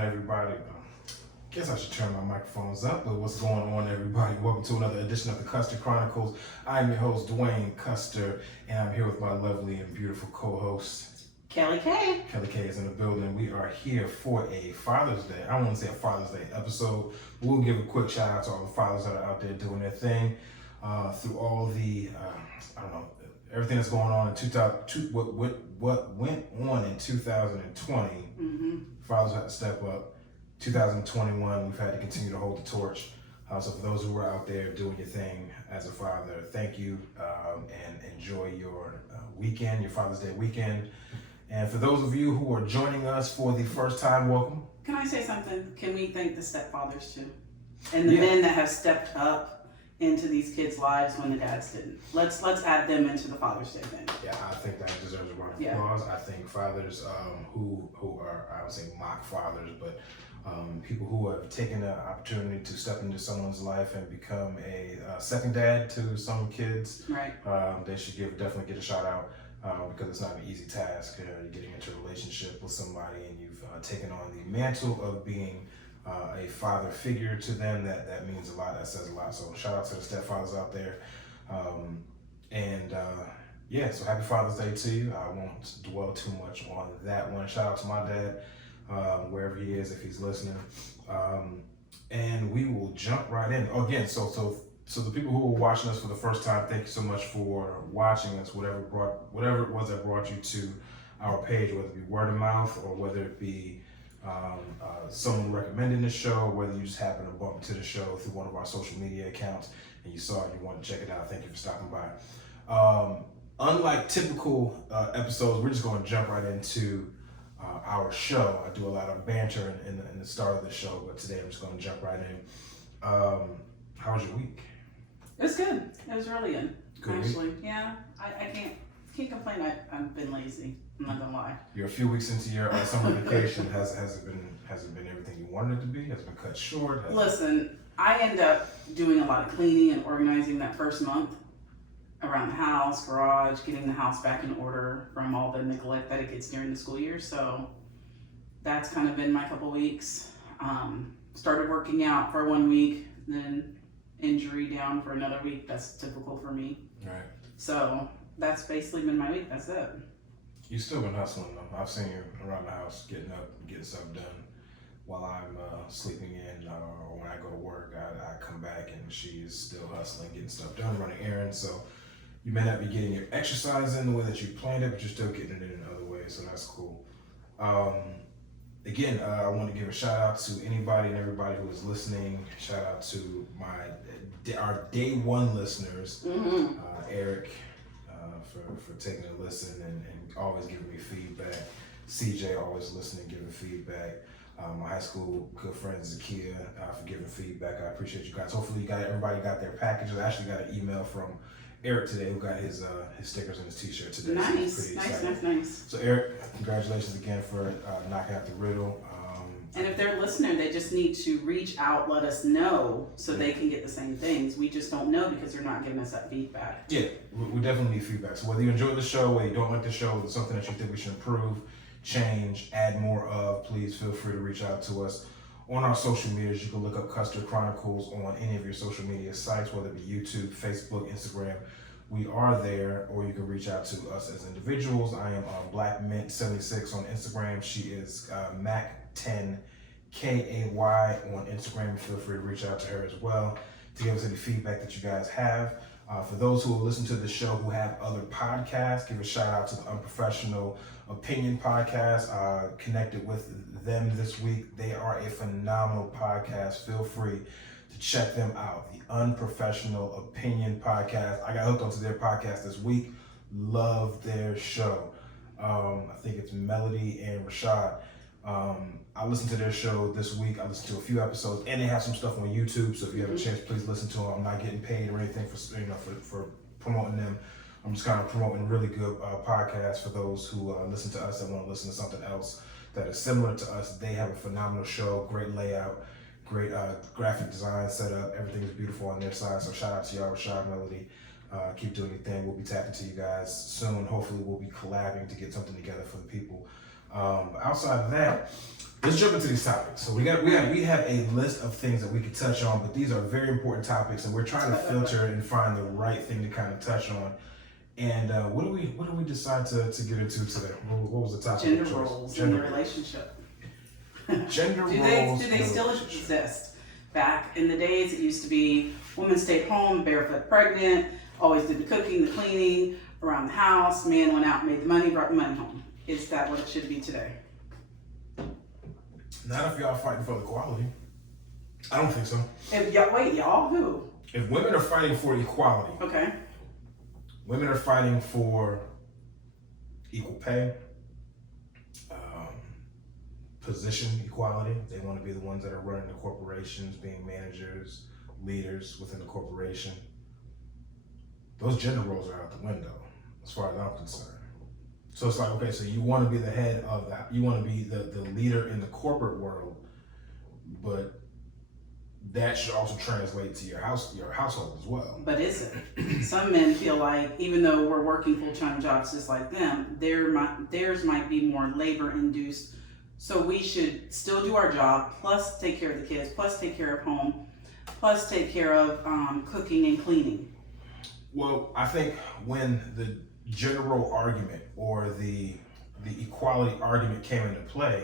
on, everybody? Guess I should turn my microphones up, but what's going on, everybody? Welcome to another edition of the Custer Chronicles. I'm your host, Dwayne Custer, and I'm here with my lovely and beautiful co-host, Kelly K. Kelly K is in the building. We are here for a Father's Day. I don't want to say a Father's Day episode. We'll give a quick shout out to all the fathers that are out there doing their thing through all the, everything that's going on in what went on in 2020. Mm-hmm. Fathers had to step up. 2021, we've had to continue to hold the torch. So for those who are out there doing your thing as a father, thank you and enjoy your weekend, your Father's Day weekend. And for those of you who are joining us for the first time, welcome. Can I say something? Can we thank the stepfathers too? And the men that have stepped up into these kids' lives when the dads didn't. Let's add them into the Father's Day thing. Yeah, I think that deserves a round of applause. I think fathers who are, I would say mock fathers, but people who have taken the opportunity to step into someone's life and become a second dad to some kids, right? They should definitely get a shout out because it's not an easy task. You're getting into a relationship with somebody and you've taken on the mantle of being a father figure to them. That means a lot. That says a lot. So shout out to the stepfathers out there. So happy Father's Day to you. I won't dwell too much on that one. Shout out to my dad. Wherever he is, if he's listening, and we will jump right in. Again, so the people who are watching us for the first time, thank you so much for watching us. Whatever it was that brought you to our page, whether it be word of mouth or whether it be someone recommending the show, whether you just happen to bump into the show through one of our social media accounts and you saw it, you want to check it out. Thank you for stopping by. Unlike typical episodes, we're just going to jump right into our show. I do a lot of banter in the start of the show, but today I'm just going to jump right in. How was your week? It was good. It was really good. Good actually. Week? Yeah, I can't complain. I've been lazy. I'm not gonna lie. You're a few weeks into your summer vacation. Has it been everything you wanted it to be? Has it been cut short? Listen, I end up doing a lot of cleaning and organizing that first month around the house, garage, getting the house back in order from all the neglect that it gets during the school year. So that's kind of been my couple weeks. Started working out for 1 week, then injury down for another week. That's typical for me. Right. So that's basically been my week. That's it. You've still been hustling though. I've seen you around the house getting up, getting stuff done while I'm sleeping in or when I go to work. I come back and she is still hustling, getting stuff done, running errands. So you may not be getting your exercise in the way that you planned it, but you're still getting it in other ways, so that's cool. Again, I want to give a shout out to anybody and everybody who is listening. Shout out to our day one listeners, Eric, for taking a listen and always giving me feedback. CJ always listening, giving feedback. My high school good friend Zakia for giving feedback. I appreciate you guys. Hopefully everybody got their packages. I actually got an email from Eric today, who got his stickers and his t-shirt today. Nice, so nice. So Eric, congratulations again for knocking out the riddle. And if they're a listener, they just need to reach out, let us know so they can get the same things. We just don't know because they're not giving us that feedback. Yeah, we definitely need feedback. So whether you enjoy the show, whether you don't like the show, whether it's something that you think we should improve, change, add more of, please feel free to reach out to us. On our social medias, you can look up Custer Chronicles on any of your social media sites, whether it be YouTube, Facebook, Instagram. We are there, or you can reach out to us as individuals. I am BlackMint76 on Instagram. She is Mac10KAY on Instagram. Feel free to reach out to her as well to give us any feedback that you guys have. For those who will listen to the show who have other podcasts, give a shout out to the Unprofessional Opinion Podcast. Connected with them this week. They are a phenomenal podcast. Feel free to check them out. The Unprofessional Opinion Podcast. I got hooked onto their podcast this week. Love their show. I think it's Melody and Rashad. I listened to their show this week. I listened to a few episodes, and they have some stuff on YouTube. So if you have a chance, please listen to them. I'm not getting paid or anything for promoting them. I'm just kind of promoting really good podcasts for those who listen to us and want to listen to something else that is similar to us. They have a phenomenal show, great layout, great graphic design setup. Everything is beautiful on their side. So shout out to y'all, Rashad, Melody. Keep doing your thing. We'll be tapping to you guys soon. Hopefully we'll be collabing to get something together for the people. Outside of that, let's jump into these topics. So we have a list of things that we could touch on, but these are very important topics, and we're trying to filter and find the right thing to kind of touch on. And what do we decide to get into today? What was the topic? Gender roles in your relationship. Gender roles. Do they still exist? Back in the days, it used to be women stayed home, barefoot, pregnant, always did the cooking, the cleaning, around the house. Man went out, made the money, brought the money home. Is that what it should be today? Not if y'all fighting for equality. I don't think so. If y'all who? If women are fighting for equality, okay. Women are fighting for equal pay, position equality. They want to be the ones that are running the corporations, being managers, leaders within the corporation. Those gender roles are out the window, as far as I'm concerned. So it's like, okay, so you want to be the head of that, you want to be the leader in the corporate world, but that should also translate to your household as well. But is it? Some men feel like even though we're working full-time jobs just like them, theirs might be more labor-induced. So we should still do our job, plus take care of the kids, plus take care of home, plus take care of cooking and cleaning. Well, I think when the gender role argument or the equality argument came into play,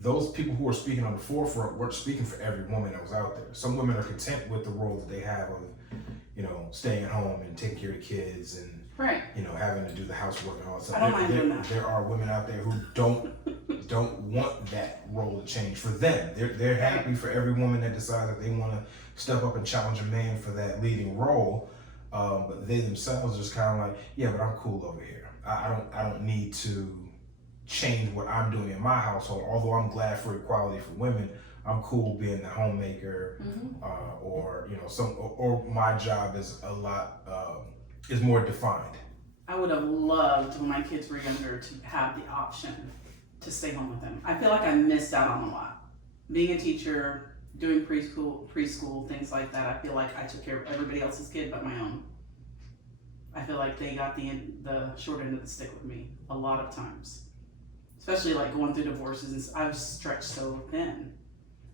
those people who were speaking on the forefront weren't speaking for every woman that was out there. Some women are content with the role that they have of, staying at home and taking care of kids and, right, having to do the housework and all that stuff. I don't mind doing that. There are women out there who don't want that role to change for them. They're happy for every woman that decides that they want to step up and challenge a man for that leading role. But they themselves are just kind of like, yeah, but I'm cool over here. I don't need to change what I'm doing in my household. Although I'm glad for equality for women, I'm cool being the homemaker, or my job is a lot is more defined. I would have loved when my kids were younger to have the option to stay home with them. I feel like I missed out on a lot. Being a teacher, doing preschool, things like that, I feel like I took care of everybody else's kid but my own. I feel like they got the short end of the stick with me a lot of times. Especially like going through divorces, and I've stretched so thin.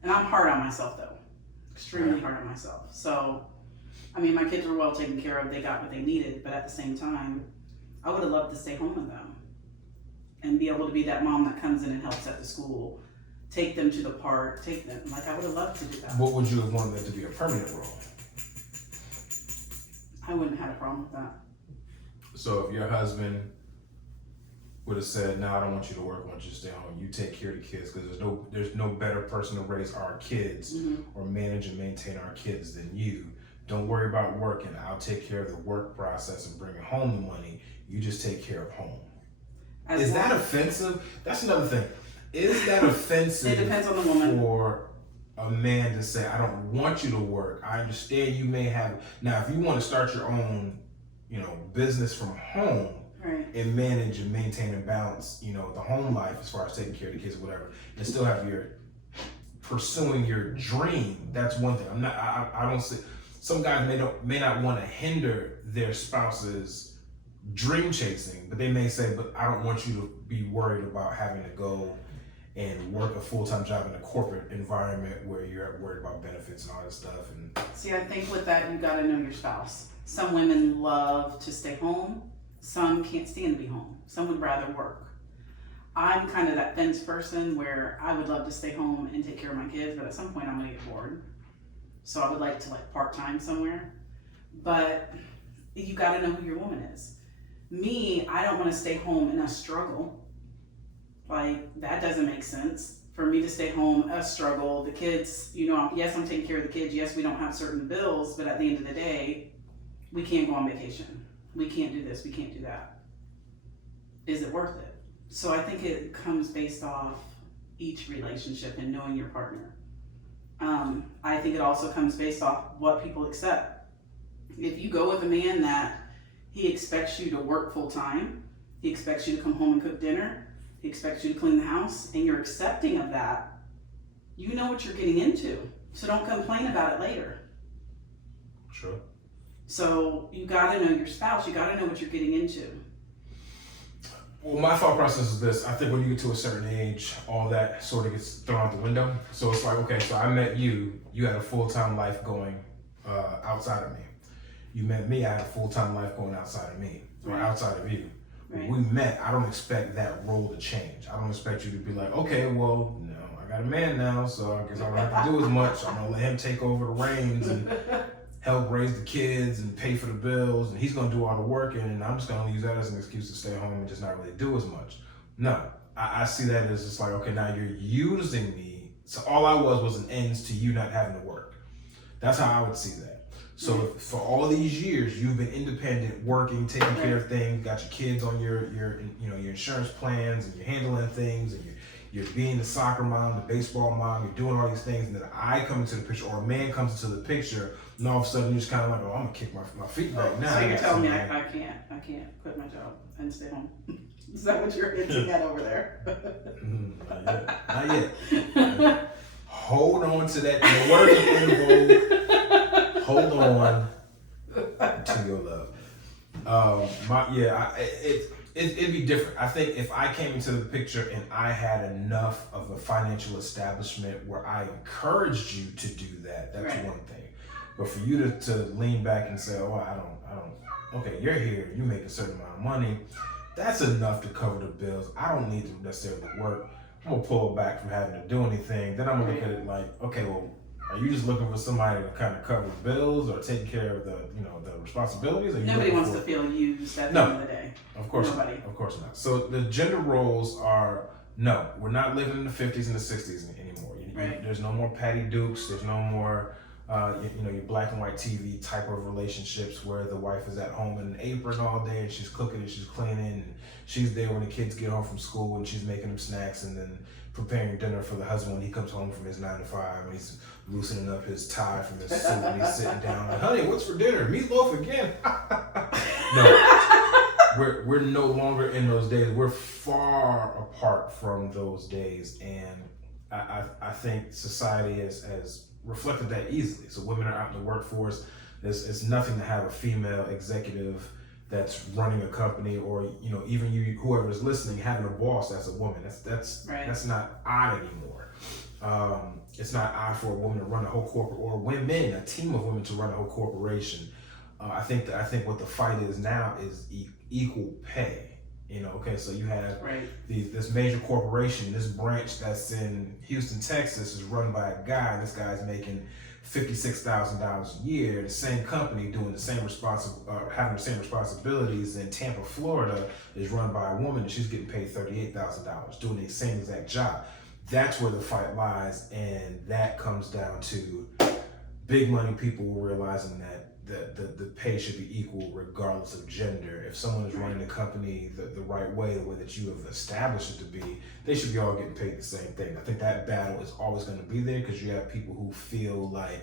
And I'm hard on myself though, extremely hard on myself. So, I mean, my kids were well taken care of, they got what they needed, but at the same time, I would have loved to stay home with them and be able to be that mom that comes in and helps at the school, take them to the park, I would have loved to do that. What would you have wanted that to be a permanent role? I wouldn't have had a problem with that. So if your husband would have said, no, I don't want you to work, I want you to stay home, you take care of the kids, because there's no better person to raise our kids or manage and maintain our kids than you. Don't worry about working, I'll take care of the work process and bringing home the money, you just take care of home. Is that offensive? That's another thing. Is that offensive? It depends on the woman. For a man to say, I don't want you to work, I understand you may have, now if you want to start your own, business from home, right, and manage and maintain and balance, the home life as far as taking care of the kids or whatever, and still have your pursuing your dream. That's one thing. I don't see. Some guys may not want to hinder their spouse's dream chasing, but they may say, but I don't want you to be worried about having to go and work a full-time job in a corporate environment where you're worried about benefits and all that stuff. And see, I think with that, you got to know your spouse. Some women love to stay home. Some can't stand to be home. Some would rather work. I'm kind of that fence person where I would love to stay home and take care of my kids, but at some point I'm gonna get bored. So I would like to part-time somewhere. But you gotta know who your woman is. Me, I don't wanna stay home and struggle. That doesn't make sense. For me to stay home, struggle, the kids, yes, I'm taking care of the kids, yes, we don't have certain bills, but at the end of the day, we can't go on vacation. We can't do this, we can't do that. Is it worth it? So I think it comes based off each relationship and knowing your partner. I think it also comes based off what people accept. If you go with a man that he expects you to work full time, he expects you to come home and cook dinner, he expects you to clean the house, and you're accepting of that, you know what you're getting into. So don't complain about it later. Sure. So you gotta know your spouse, you gotta know what you're getting into. Well, my thought process is this. I think when you get to a certain age, all that sort of gets thrown out the window. So it's like, okay, so I met you. You had a full-time life going outside of me. You met me. I had a full-time life going outside of me, or outside of you. Right. When we met, I don't expect that role to change. I don't expect you to be like, okay, well, no, I got a man now, so I guess I don't have to do as much. I'm gonna let him take over the reins and help raise the kids and pay for the bills, and he's gonna do all the work, and I'm just gonna use that as an excuse to stay home and just not really do as much. No, I see that as just like, okay, now you're using me. So all I was an ends to you not having to work. That's how I would see that. So if for all these years you've been independent, working, taking care of things, got your kids on your insurance plans, and you're handling things, and you're being the soccer mom, the baseball mom, you're doing all these things, and then I come into the picture, or a man comes into the picture, and all of a sudden you're just kind of like, oh, I'm gonna kick my feet back now. So you're telling me I can't quit my job and stay home? Is that what you're hinting at over there? Not yet. Hold on to that. In the words of convo, hold on to your love. It'd be different. I think if I came into the picture and I had enough of a financial establishment where I encouraged you to do that, that's one thing. But for you to lean back and say, oh, I don't, okay, you're here, you make a certain amount of money, that's enough to cover the bills. I don't need to necessarily work. I'm gonna pull back from having to do anything. Then I'm gonna look at it like, okay, well, are you just looking for somebody to kind of cover the bills or take care of the responsibilities? Or Nobody wants to feel used at the end of the day. Of course Nobody. Not. Of course not. So the gender roles are, no, we're not living in the 50s and the 60s anymore. There's no more Patty Dukes. There's no more your black and white TV type of relationships where the wife is at home in an apron all day and she's cooking and she's cleaning and she's there when the kids get home from school and she's making them snacks and then preparing dinner for the husband when he comes home from his 9 to 5 and he's loosening up his tie from his suit and he's sitting down like, honey, what's for dinner? Meatloaf again? No, we're no longer in those days. We're far apart from those days, and I think society has reflected that easily. So women are out in the workforce. It's nothing to have a female executive that's running a company, or even you, whoever is listening, having a boss that's a woman. That's not odd anymore. It's not odd for a woman to run a whole corporate, or women, a team of women to run a whole corporation. I think what the fight is now is equal pay. Okay, so you have this major corporation, this branch that's in Houston, Texas, is run by a guy, and this guy's making $56,000 a year. The same company doing the same having the same responsibilities in Tampa, Florida, is run by a woman, and she's getting paid $38,000 doing the same exact job. That's where the fight lies, and that comes down to big money people realizing that the pay should be equal regardless of gender. If someone is running the company the right way, the way that you have established it to be, they should be all getting paid the same thing. I think that battle is always going to be there because you have people who feel like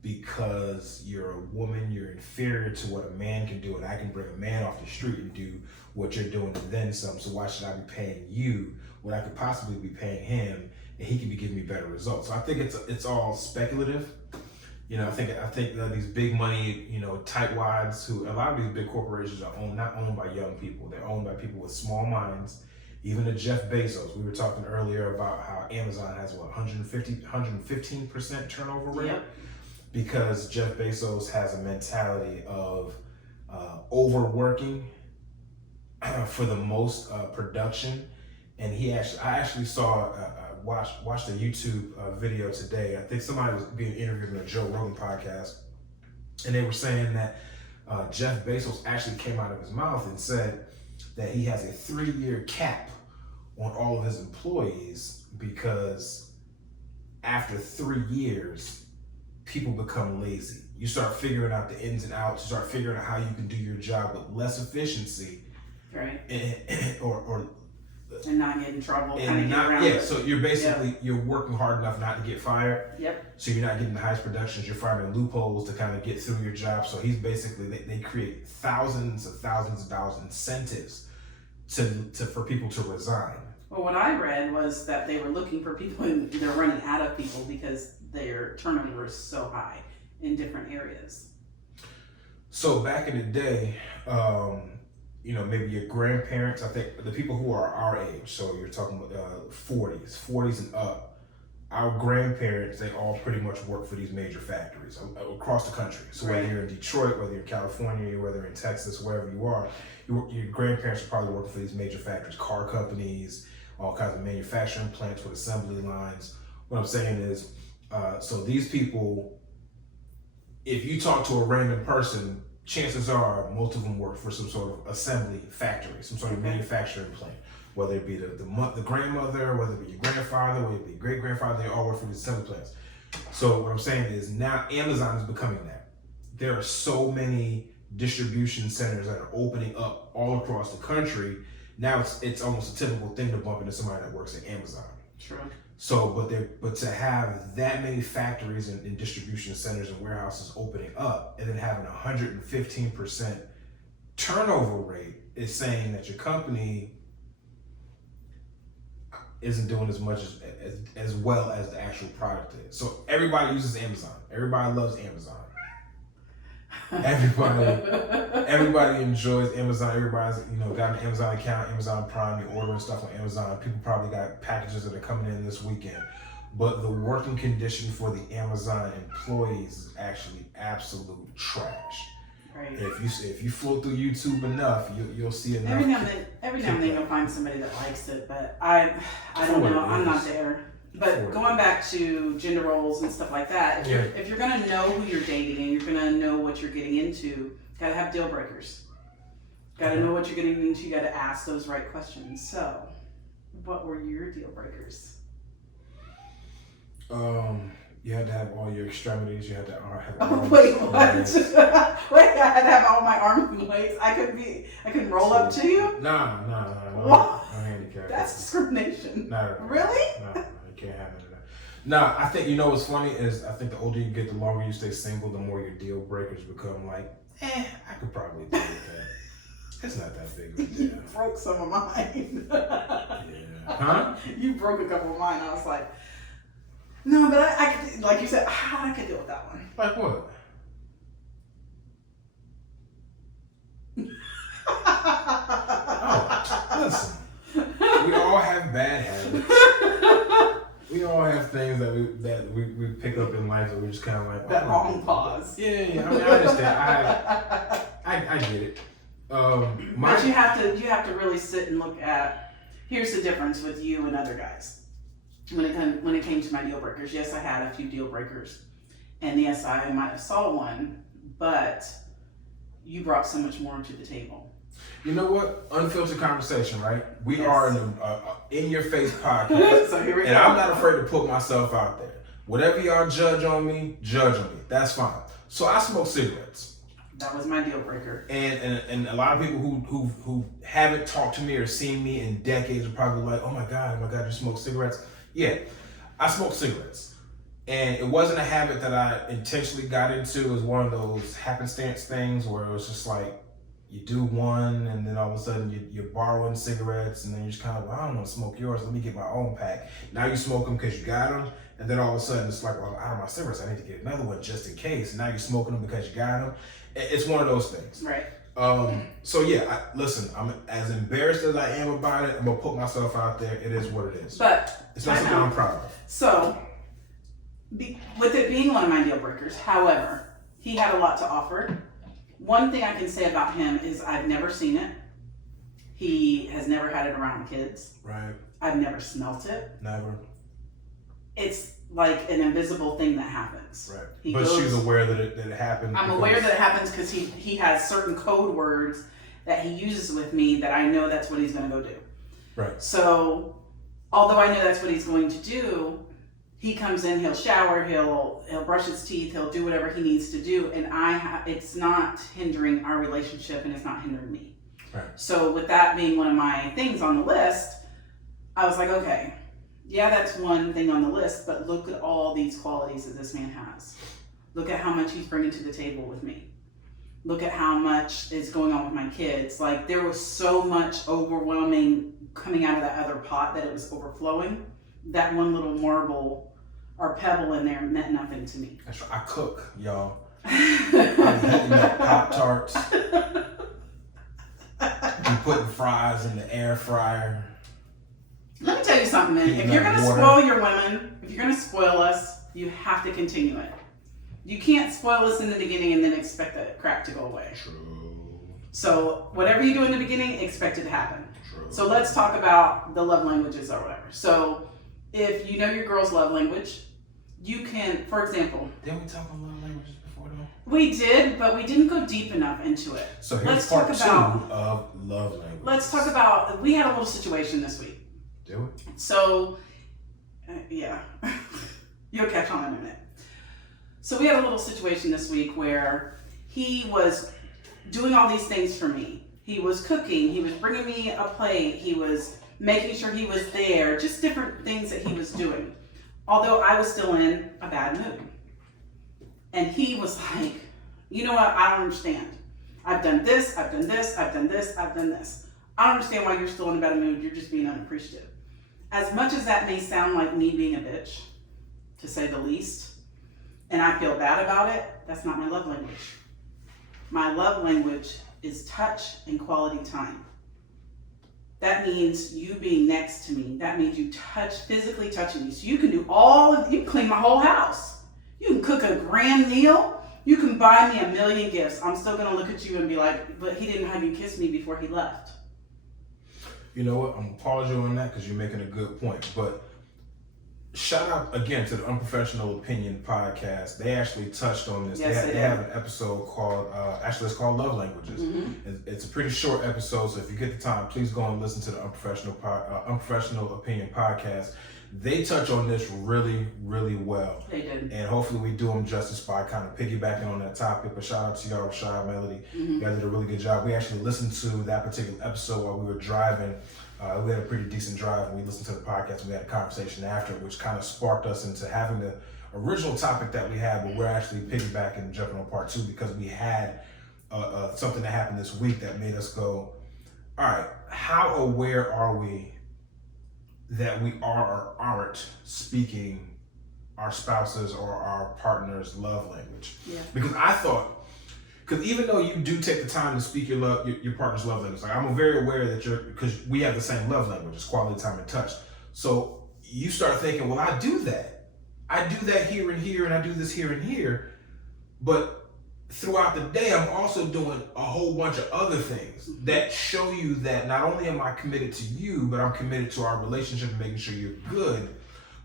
because you're a woman, you're inferior to what a man can do, and I can bring a man off the street and do what you're doing and then some, so why should I be paying you what I could possibly be paying him, and he can be giving me better results. So I think it's all speculative. I think that these big money, tightwads, who a lot of these big corporations are not owned by young people. They're owned by people with small minds. Even a Jeff Bezos. We were talking earlier about how Amazon has 115% turnover rate. Yep. Because Jeff Bezos has a mentality of overworking for the most production, and I actually saw. Watched a YouTube video today. I think somebody was being interviewed in a Joe Rogan podcast, and they were saying that Jeff Bezos actually came out of his mouth and said that he has a 3-year cap on all of his employees because after 3 years, people become lazy. You start figuring out the ins and outs. You start figuring out how you can do your job with less efficiency, right? And not get in trouble. So you're basically you're working hard enough not to get fired. Yep. So you're not getting the highest productions. You're finding loopholes to kind of get through your job. So he's basically they create thousands of dollars incentives for people to resign. Well, what I read was that they were looking for people and they're running out of people because their turnover is so high in different areas. So back in the day, maybe your grandparents. I think the people who are our age, so you're talking about 40s and up. Our grandparents, they all pretty much work for these major factories across the country. So whether you're in Detroit, whether you're in California, whether you're in Texas, wherever you are, your grandparents are probably working for these major factories, car companies, all kinds of manufacturing plants with assembly lines. What I'm saying is, so these people, if you talk to a random person, chances are most of them work for some sort of assembly factory, some sort of manufacturing plant. Whether it be the grandmother, whether it be your grandfather, whether it be great grandfather, they all work for these assembly plants. So what I'm saying is now Amazon is becoming that. There are so many distribution centers that are opening up all across the country. Now it's almost a typical thing to bump into somebody that works at Amazon. True. So, but to have that many factories and distribution centers and warehouses opening up, and then having 115% turnover rate is saying that your company isn't doing as much as well as the actual product is. So everybody uses Amazon. Everybody loves Amazon. Everybody enjoys Amazon. Everybody's got an Amazon account, Amazon Prime. You're ordering stuff on Amazon. People probably got packages that are coming in this weekend. But the working condition for the Amazon employees is actually absolute trash. Right. If you flow through YouTube enough, you'll see enough. Every now and then you'll find somebody that likes it, but I don't know. I'm not there. But going back to gender roles and stuff like that, if you're gonna know who you're dating and you're gonna know what you're getting into, gotta have deal breakers. Gotta know what you're getting into. You gotta ask those right questions. So, what were your deal breakers? You had to have all your extremities. You had to have arms. Wait, what? Wait, I had to have all my arms and legs. I couldn't roll up to you? Nah. What? No handicap. That's discrimination. No. Really? No, you can't have none of that. No, I think what's funny is I think the older you get, the longer you stay single, the more your deal breakers become like, I could probably deal with that. It's not that big of a deal. You broke some of mine. Yeah. Huh? You broke a couple of mine. I was like, no, but I could, like you said, I could deal with that one. Like what? Oh, listen. We all have bad habits. We all have things that we pick up in life that we just kind of like. That long pause. Yeah. I mean, I understand. I get it. But you have to really sit and look at. Here's the difference with you and other guys. When it came to my deal breakers, yes, I had a few deal breakers, and yes, I might have saw one, but you brought so much more to the table. You know what? Unfiltered conversation, right? We are in your face podcast, So here we go. And I'm not afraid to put myself out there. Whatever y'all judge on me. That's fine. So I smoke cigarettes. That was my deal breaker. And a lot of people who haven't talked to me or seen me in decades are probably like, oh my God, you smoke cigarettes. Yeah, I smoke cigarettes. And it wasn't a habit that I intentionally got into. It was one of those happenstance things where it was just like, you do one and then all of a sudden you're borrowing cigarettes and then you're just kind of, well, I don't want to smoke yours. Let me get my own pack. Now you smoke them because you got them. And then all of a sudden it's like, well, out of my cigarettes, I need to get another one just in case. And now you're smoking them because you got them. It's one of those things. Right. So yeah, listen, I'm as embarrassed as I am about it. I'm gonna put myself out there. It is what it is. But it's not something I'm proud of. So, with it being one of my deal breakers, however, he had a lot to offer. One thing I can say about him is I've never seen it. He has never had it around kids. Right. I've never smelt it. Never. It's like an invisible thing that happens. Right. But she's aware that it happened. I'm aware that it happens because he has certain code words that he uses with me that I know that's what he's going to go do. Right. So, although I know that's what he's going to do, he comes in, he'll shower, he'll brush his teeth, he'll do whatever he needs to do, and it's not hindering our relationship and it's not hindering me. Right. So with that being one of my things on the list, I was like, okay, yeah, that's one thing on the list, but look at all these qualities that this man has. Look at how much he's bringing to the table with me. Look at how much is going on with my kids. Like, there was so much overwhelming coming out of that other pot that it was overflowing. That one little marble or pebble in there meant nothing to me. That's right. I cook, y'all. I'm eating Pop-Tarts. You putting fries in the air fryer. Let me tell you something, man. If you're gonna spoil your women, if you're gonna spoil us, you have to continue it. You can't spoil us in the beginning and then expect that crap to go away. True. So whatever you do in the beginning, expect it to happen. True. So let's talk about the love languages or whatever. So if you know your girl's love language, you can, for example. Didn't we talk on love languages before though? We did, but we didn't go deep enough into it. So here's let's part talk about, 2 of love language. Let's talk about, we had a little situation this week. Do it. So, yeah, you'll catch on in a minute. So we had a little situation this week where he was doing all these things for me. He was cooking, he was bringing me a plate, he was making sure he was there, just different things that he was doing. Although I was still in a bad mood. And he was like, you know what, I don't understand. I've done this, I've done this, I've done this, I've done this. I don't understand why you're still in a bad mood, you're just being unappreciative. As much as that may sound like me being a bitch, to say the least, and I feel bad about it, that's not my love language. My love language is touch and quality time. That means you being next to me. That means you physically touching me. So you can do you can clean my whole house. You can cook a grand meal. You can buy me a million gifts. I'm still gonna look at you and be like, but he didn't hug and kiss me before he left. You know what? I'm gonna pause you on that because you're making a good point. But shout out again to the Unprofessional Opinion podcast. They actually touched on this. Yes, they have an episode called, it's called Love Languages. Mm-hmm. It's a pretty short episode, so if you get the time, please go and listen to the Unprofessional Opinion podcast. They touch on this really, really well. They did. And hopefully we do them justice by kind of piggybacking on that topic. But shout out to y'all, Rashad, Melody. Mm-hmm. You guys did a really good job. We actually listened to that particular episode while we were driving. We had a pretty decent drive, and we listened to the podcast, and we had a conversation after, which kind of sparked us into having the original topic that we had, but we're actually piggybacking and jumping on part 2 because we had something that happened this week that made us go, all right, how aware are we that we are or aren't speaking our spouses or our partner's love language? Yeah. Because I thought, because even though you do take the time to speak your partner's love language, like I'm very aware that because we have the same love language, it's quality time and touch. So you start thinking, well, I do that. I do that here and here, and I do this here and here. But throughout the day, I'm also doing a whole bunch of other things that show you that not only am I committed to you, but I'm committed to our relationship and making sure you're good.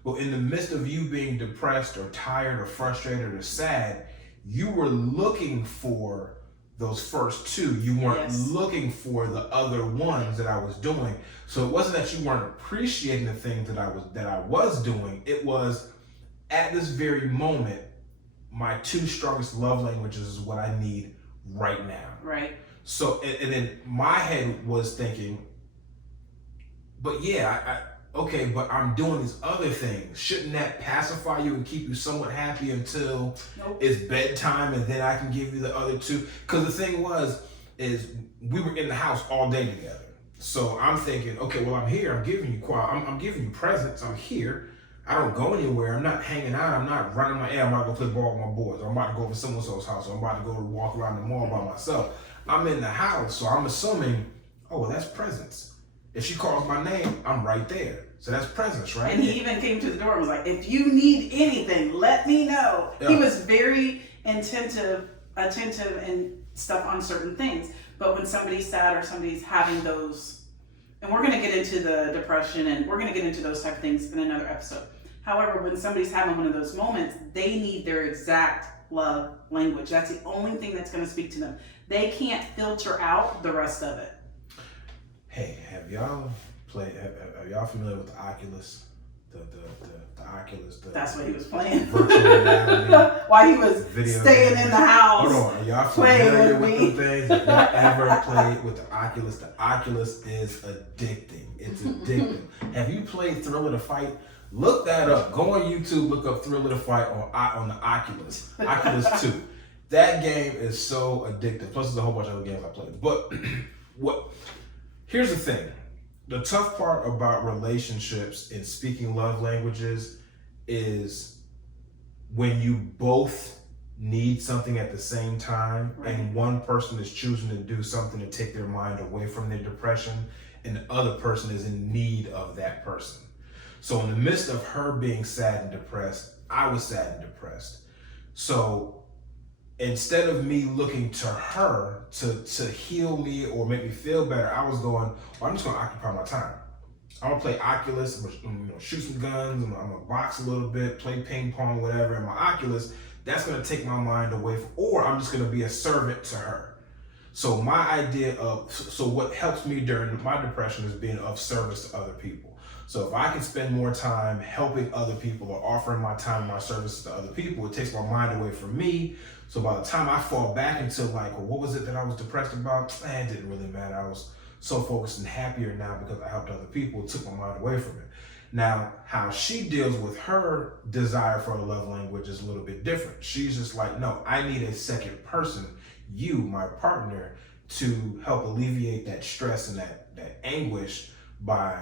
But in the midst of you being depressed or tired or frustrated or sad, you were looking for those first 2. You weren't looking for the other ones that I was doing. So it wasn't that you weren't appreciating the things that I was doing. It was at this very moment, my 2 strongest love languages is what I need right now. Right. So, and then my head was thinking, but yeah, okay, but I'm doing these other things. Shouldn't that pacify you and keep you somewhat happy until it's bedtime and then I can give you the other 2? Because the thing is we were in the house all day together. So I'm thinking, okay, well, I'm here. I'm giving you I'm giving you presents. I'm here. I don't go anywhere. I'm not hanging out. I'm not running my air. I'm about to go play ball with my boys. Or I'm about to go over so-and-so's house. Or I'm about to go walk around the mall by myself. I'm in the house, so I'm assuming, oh, well, that's presents. If she calls my name, I'm right there. So that's presents, right? And he even came to the door and was like, if you need anything, let me know. Yeah. He was very attentive and stuff on certain things. But when somebody's sad or somebody's having those, and we're going to get into the depression and we're going to get into those type of things in another episode. However, when somebody's having one of those moments, they need their exact love language. That's the only thing that's going to speak to them. They can't filter out the rest of it. Hey, have y'all are y'all familiar with the Oculus? The Oculus. That's what he was playing. Virtual reality. While he was staying in the house. Hold on, are y'all familiar with the things? Have y'all ever played with the Oculus? The Oculus is addicting. It's addictive. Have you played Thrill of the Fight? Look that up. Go on YouTube, look up Thrill of the Fight on the Oculus. Oculus 2. That game is so addictive. Plus there's a whole bunch of other games I played. But here's the thing. The tough part about relationships and speaking love languages is when you both need something at the same time, Right. and one person is choosing to do something to take their mind away from their depression, and the other person is in need of that person. So in the midst of her being sad and depressed, I was sad and depressed. So instead of me looking to her to heal me or make me feel better, I was going, well, I'm just going to occupy my time. I'm going to play Oculus, I'm going to shoot some guns, I'm going to box a little bit, play ping pong, whatever. And my Oculus, that's going to take my mind away from, or I'm just going to be a servant to her. So my idea of, so what helps me during my depression is being of service to other people. So if I can spend more time helping other people or offering my time and my services to other people, it takes my mind away from me. So by the time I fall back into like, well, what was it that I was depressed about? It didn't really matter. I was so focused and happier now because I helped other people. It took my mind away from it. Now, how she deals with her desire for a love language is a little bit different. She's just like, no, I need a second person, you, my partner, to help alleviate that stress and that anguish by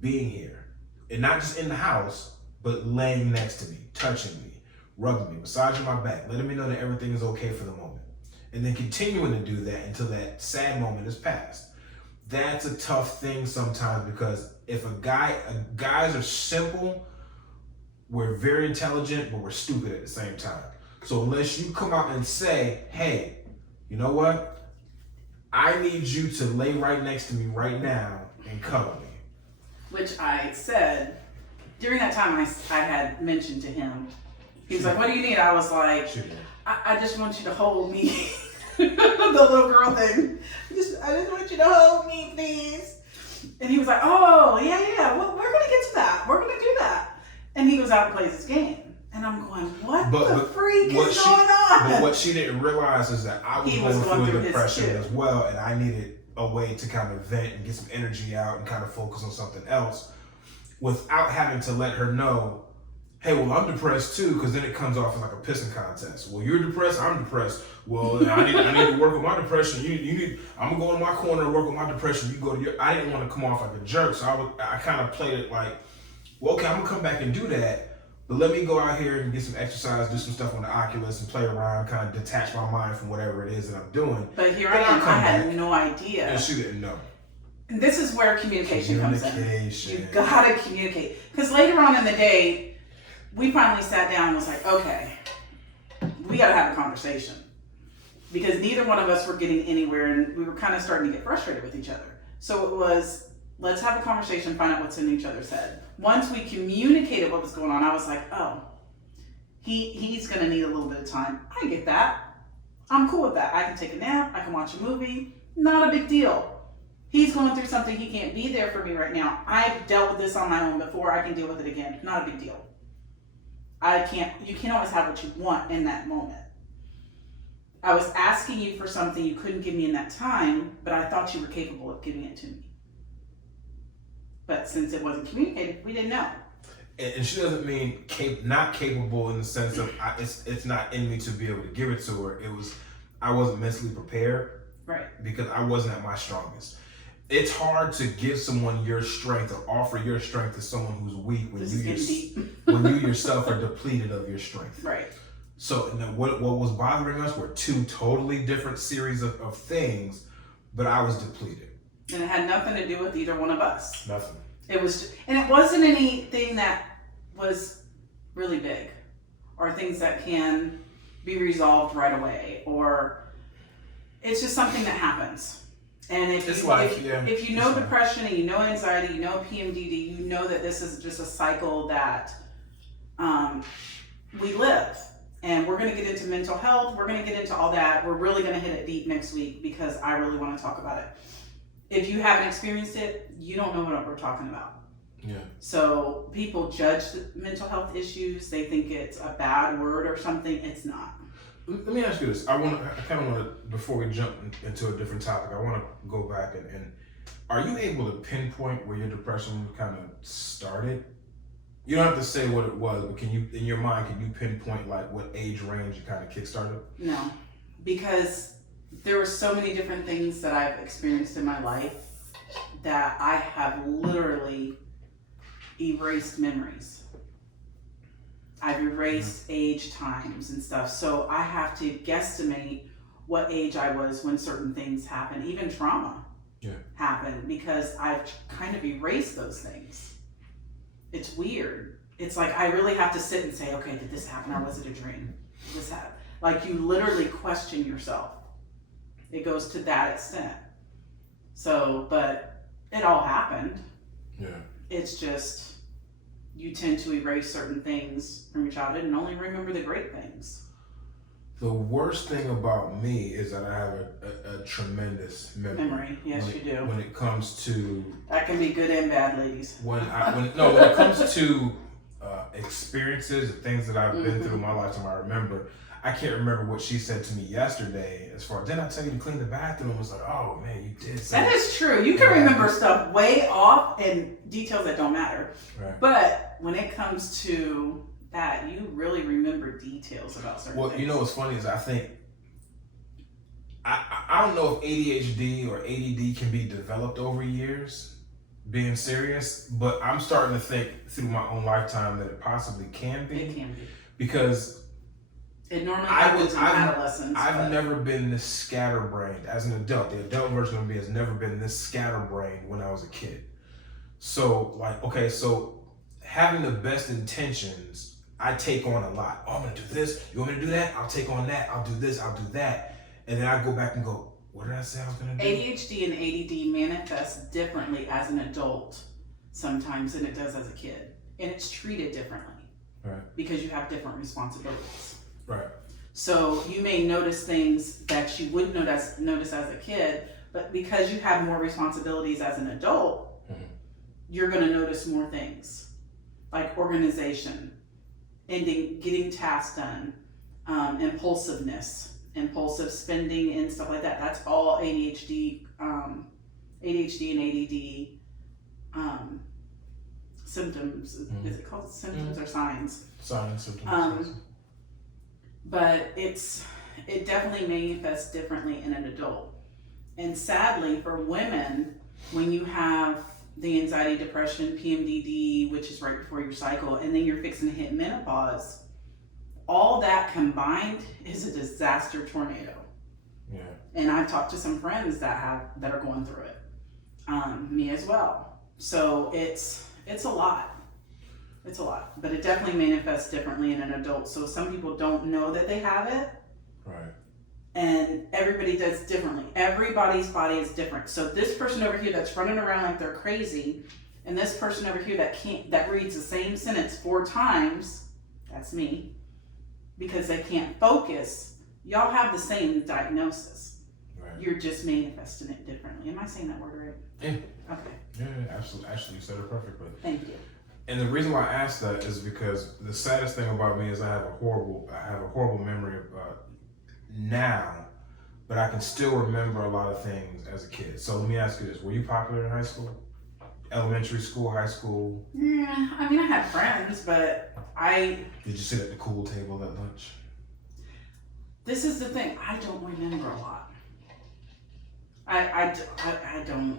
being here. And not just in the house, but laying next to me, touching me, rubbing me, massaging my back, letting me know that everything is okay for the moment. And then continuing to do that until that sad moment is past. That's a tough thing sometimes, because if guys are simple, we're very intelligent, but we're stupid at the same time. So unless you come out and say, hey, you know what? I need you to lay right next to me right now and cuddle me. Which I said, during that time I had mentioned to him, he was like, what do you need? I was like, I just want you to hold me. The little girl thing. I just want you to hold me, please. And he was like, oh, yeah. Well, we're going to get to that. We're going to do that. And he goes out and plays his game. And I'm going, what the freak is going on? But what she didn't realize is that I was going through a depression as well, and I needed a way to kind of vent and get some energy out and kind of focus on something else without having to let her know, hey, well, I'm depressed too, because then it comes off as like a pissing contest. Well, you're depressed, I'm depressed. Well, I need to work with my depression. You need. I'm gonna go in my corner and work with my depression. You go to your. I didn't want to come off like a jerk, so I kind of played it like, well, okay, I'm gonna come back and do that, but let me go out here and get some exercise, do some stuff on the Oculus, and play around, kind of detach my mind from whatever it is that I'm doing. But here I am. I had no idea. And she didn't know. And this is where communication comes in. You gotta communicate, because later on in the day, we finally sat down and was like, okay, we gotta have a conversation. Because neither one of us were getting anywhere, and we were kind of starting to get frustrated with each other. So it was, let's have a conversation, find out what's in each other's head. Once we communicated what was going on, I was like, oh, he's gonna need a little bit of time. I get that. I'm cool with that. I can take a nap, I can watch a movie, not a big deal. He's going through something, he can't be there for me right now. I've dealt with this on my own before, I can deal with it again. Not a big deal. You can't always have what you want in that moment. I was asking you for something you couldn't give me in that time, but I thought you were capable of giving it to me. But since it wasn't communicated, we didn't know. And she doesn't mean not capable in the sense of it's not in me to be able to give it to her. I wasn't mentally prepared. Right. Because I wasn't at my strongest. It's hard to give someone your strength or offer your strength to someone who's weak when you yourself are depleted of your strength. Right. So what was bothering us were two totally different series of things, but I was depleted. And it had nothing to do with either one of us. Nothing. It wasn't anything that was really big, or things that can be resolved right away, or it's just something that happens. And if you know depression and you know anxiety, you know PMDD, you know that this is just a cycle that we live. And we're going to get into mental health. We're going to get into all that. We're really going to hit it deep next week because I really want to talk about it. If you haven't experienced it, you don't know what we're talking about. Yeah. So people judge the mental health issues. They think it's a bad word or something. It's not. Let me ask you this. I kind of want to, before we jump into a different topic, I want to go back and are you able to pinpoint where your depression kind of started? You don't have to say what it was, but can you, in your mind, can you pinpoint like what age range you kind of kickstarted? No, because there were so many different things that I've experienced in my life that I have literally erased memories. I've erased age times and stuff. So I have to guesstimate what age I was when certain things happen, even trauma happened, because I've kind of erased those things. It's weird. It's like I really have to sit and say, okay, did this happen or was it a dream? Did this happen? Like you literally question yourself. It goes to that extent. So, but it all happened. Yeah. It's just you tend to erase certain things from your childhood and only remember the great things. The worst thing about me is that I have a tremendous memory. Yes, you do. When it comes to that can be good and bad, ladies. When it comes to experiences and things that I've been through in my lifetime, I remember. I can't remember what she said to me yesterday. As far as didn't I tell you to clean the bathroom? I was like, oh man, you did. That is true. You can remember stuff way off and details that don't matter. Right. But when it comes to that, you really remember details about certain things. Well, you know what's funny is I think I don't know if ADHD or ADD can be developed over years, being serious, but I'm starting to think through my own lifetime that it possibly can be. It can be. Because it normally happens in adolescence. I've never been this scatterbrained as an adult. The adult version of me has never been this scatterbrained when I was a kid. So having the best intentions, I take on a lot. Oh, I'm gonna do this. You want me to do that? I'll take on that. I'll do this. I'll do that. And then I go back and go, what did I say I was gonna do? ADHD and ADD manifests differently as an adult sometimes than it does as a kid. And it's treated differently. Right. Because you have different responsibilities. Right. So you may notice things that you wouldn't notice as a kid, but because you have more responsibilities as an adult, you're going to notice more things, like organization, getting tasks done, impulsive spending, and stuff like that. That's all ADHD and ADD symptoms. Is it called symptoms or signs? Signs, symptoms. But it definitely manifests differently in an adult. And sadly, for women, when you have the anxiety, depression, PMDD, which is right before your cycle, and then you're fixing to hit menopause, all that combined is a disaster tornado. Yeah. And I've talked to some friends that are going through it. Me as well. So it's a lot. It's a lot, but it definitely manifests differently in an adult. So some people don't know that they have it. Right. And everybody does differently. Everybody's body is different. So this person over here that's running around like they're crazy, and this person over here that reads the same sentence 4 times, that's me, because they can't focus. Y'all have the same diagnosis. Right. You're just manifesting it differently. Am I saying that word right? Yeah. Okay. Yeah, absolutely. Actually, you said it perfectly. Thank you. And the reason why I asked that is because the saddest thing about me is I have a horrible memory of now, but I can still remember a lot of things as a kid. So let me ask you this: were you popular in high school, elementary school, high school? Yeah, I mean, I had friends, but Did you sit at the cool table at lunch? This is the thing. I don't remember a lot. I don't.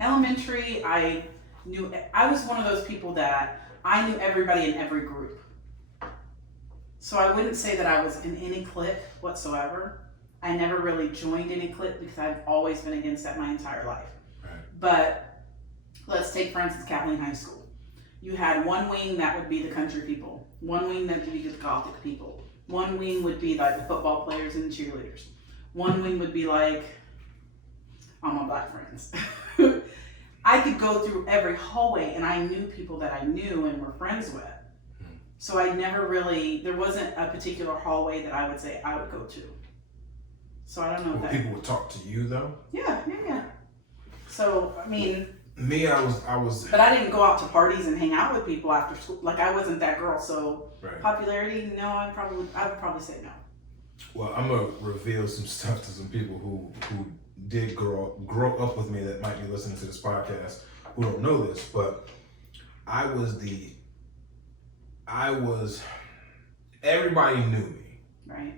Elementary, I was one of those people that I knew everybody in every group. So I wouldn't say that I was in any clique whatsoever. I never really joined any clique because I've always been against that my entire life. Right. But let's take, for instance, Kathleen High School. You had one wing that would be the country people. One wing that would be the Gothic people. One wing would be like the football players and the cheerleaders. One wing would be like all my black friends. I could go through every hallway and I knew people that I knew and were friends with. So I never really, there wasn't a particular hallway that I would say I would go to. So I don't know if that. People would talk to you though? Yeah. So, I mean. Me, I was. But I didn't go out to parties and hang out with people after school. Like I wasn't that girl. So right. Popularity, no, I would probably say no. Well, I'm gonna reveal some stuff to some people who did grow up with me that might be listening to this podcast who don't know this, but everybody knew me. Right.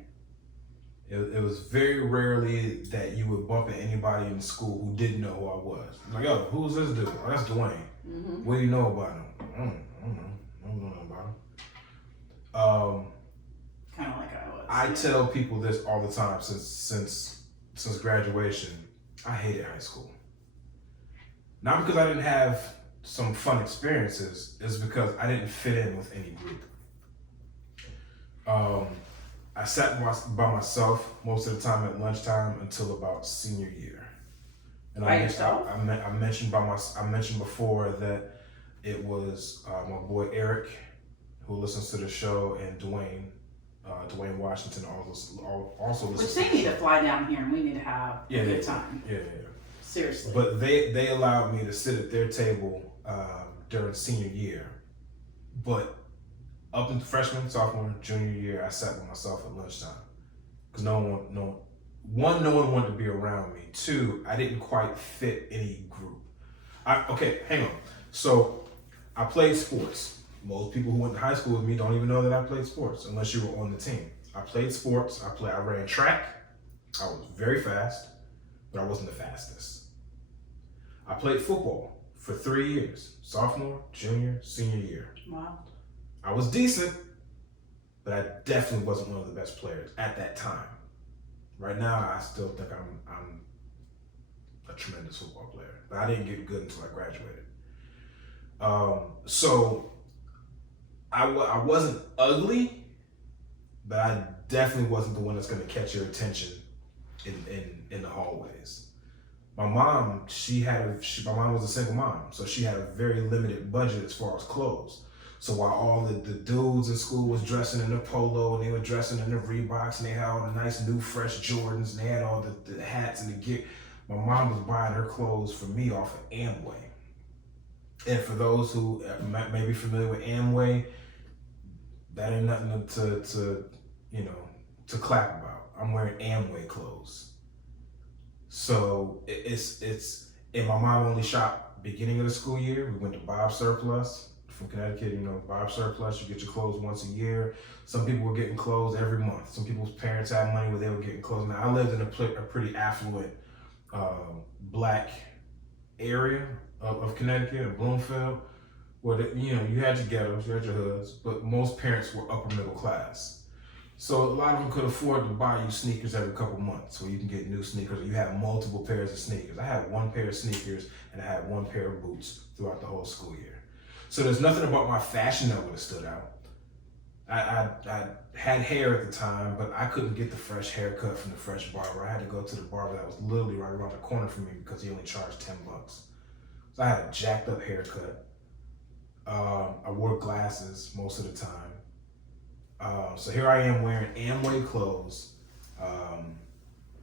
It was very rarely that you would bump into anybody in school who didn't know who I was. Like, yo, who's this dude? Oh, that's Dwayne. Mm-hmm. What do you know about him? I don't know. I don't know nothing about Kind of like I was. I tell people this all the time since graduation. I hated high school. Not because I didn't have some fun experiences, it's because I didn't fit in with any group. I sat by myself most of the time at lunchtime until about senior year. And by yourself? I mentioned before that it was my boy Eric, who listens to the show, and Dwayne Washington also listens. Which they need to fly down here, and we need to have a good time. Yeah. Seriously. But they allowed me to sit at their table during senior year. But up in freshman, sophomore, junior year, I sat by myself at lunchtime. Because no one wanted to be around me. Two, I didn't quite fit any group. Okay, hang on. So I played sports. Most people who went to high school with me don't even know that I played sports unless you were on the team. I played sports. I ran track. I was very fast, but I wasn't the fastest. I played football for 3 years, sophomore, junior, senior year. Wow. I was decent, but I definitely wasn't one of the best players at that time. Right now, I still think I'm a tremendous football player, but I didn't get good until I graduated. So I wasn't ugly, but I definitely wasn't the one that's going to catch your attention in the hallways. My mom, my mom was a single mom, so she had a very limited budget as far as clothes. So while all the dudes in school was dressing in the polo and they were dressing in the Reeboks and they had all the nice new fresh Jordans and they had all the hats and the gear, my mom was buying her clothes for me off of Amway. And for those who may be familiar with Amway, that ain't nothing to clap about. I'm wearing Amway clothes. So and my mom only shopped beginning of the school year. We went to Bob Surplus from Connecticut. Bob Surplus, you get your clothes once a year. Some people were getting clothes every month. Some people's parents had money where they were getting clothes. Now, I lived in a pretty affluent black area of Connecticut, in Bloomfield, where you had your ghettos, you had your hoods, but most parents were upper middle class. So a lot of them could afford to buy you sneakers every couple months, where you can get new sneakers, or you have multiple pairs of sneakers. I had one pair of sneakers and I had one pair of boots throughout the whole school year. So there's nothing about my fashion that would have stood out. I had hair at the time, but I couldn't get the fresh haircut from the fresh barber. I had to go to the barber that was literally right around the corner from me because he only charged $10. So I had a jacked up haircut. I wore glasses most of the time. So here I am wearing Amway clothes,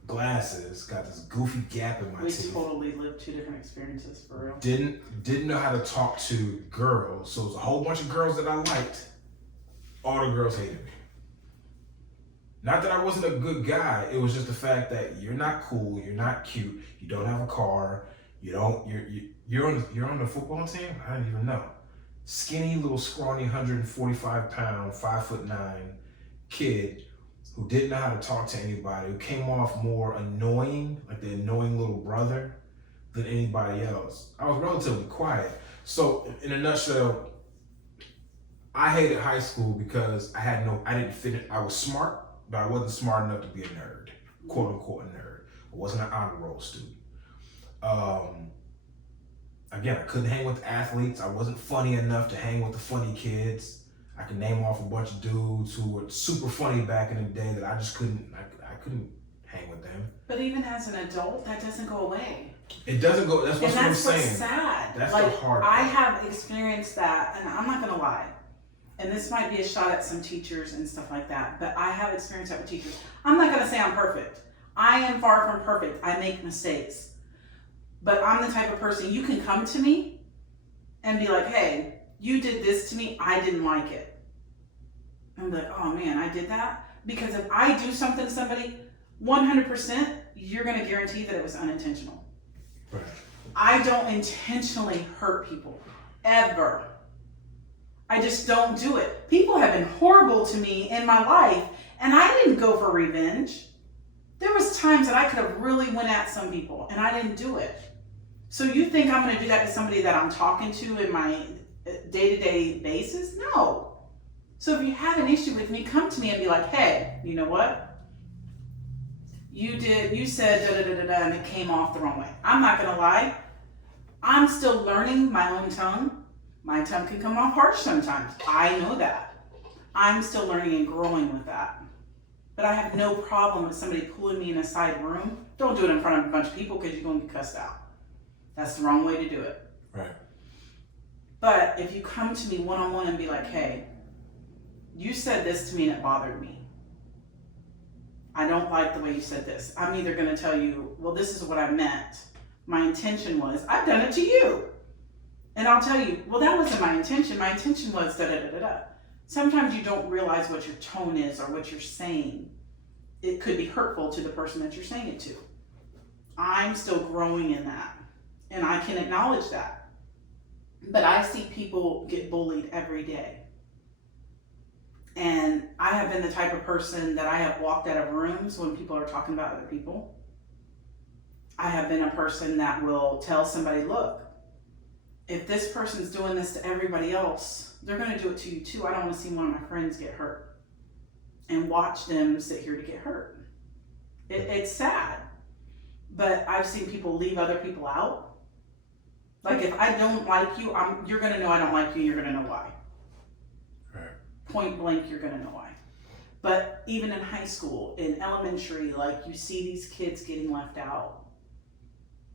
glasses, got this goofy gap in my teeth. We totally lived two different experiences, for real. Didn't know how to talk to girls, so it was a whole bunch of girls that I liked. All the girls hated me. Not that I wasn't a good guy, it was just the fact that you're not cool, you're not cute, you don't have a car, you're on the football team? I didn't even know. Skinny, little scrawny, 145 pound, 5'9" kid who didn't know how to talk to anybody, who came off more annoying, like the annoying little brother, than anybody else. I was relatively quiet. So in a nutshell, I hated high school because I didn't fit it. I was smart, but I wasn't smart enough to be a nerd, quote unquote a nerd. I wasn't an honor roll student. Again, I couldn't hang with athletes. I wasn't funny enough to hang with the funny kids. I could name off a bunch of dudes who were super funny back in the day that I just couldn't hang with them. But even as an adult, that doesn't go away. It doesn't go, that's what I'm saying. What's sad. That's the hard part. I have experienced that, and I'm not gonna lie. And this might be a shot at some teachers and stuff like that, but I have experienced that with teachers. I'm not gonna say I'm perfect. I am far from perfect. I make mistakes. But I'm the type of person, you can come to me and be like, hey, you did this to me, I didn't like it. And be like, oh man, I did that? Because if I do something to somebody, 100%, you're gonna guarantee that it was unintentional. Right. I don't intentionally hurt people, ever. I just don't do it. People have been horrible to me in my life, and I didn't go for revenge. There was times that I could have really went at some people, and I didn't do it. So you think I'm going to do that to somebody that I'm talking to in my day-to-day basis? No. So if you have an issue with me, come to me and be like, hey, you know what? You said da da da da da and it came off the wrong way. I'm not gonna lie. I'm still learning my own tongue. My tongue can come off harsh sometimes. I know that. I'm still learning and growing with that. But I have no problem with somebody pulling me in a side room. Don't do it in front of a bunch of people because you're going to be cussed out. That's the wrong way to do it. Right. But if you come to me one-on-one and be like, hey, you said this to me and it bothered me. I don't like the way you said this. I'm either going to tell you, well, this is what I meant. My intention was, I've done it to you. And I'll tell you, well, that wasn't my intention. My intention was da da da da da. Sometimes you don't realize what your tone is or what you're saying. It could be hurtful to the person that you're saying it to. I'm still growing in that. And I can acknowledge that. But I see people get bullied every day. And I have been the type of person that I have walked out of rooms when people are talking about other people. I have been a person that will tell somebody, look, if this person's doing this to everybody else, they're going to do it to you too. I don't want to see one of my friends get hurt and watch them sit here to get hurt. It's sad. But I've seen people leave other people out. Like if I don't like you, you're going to know I don't like you and you're going to know why. Right. Point blank, you're going to know why. But even in high school, in elementary, like you see these kids getting left out.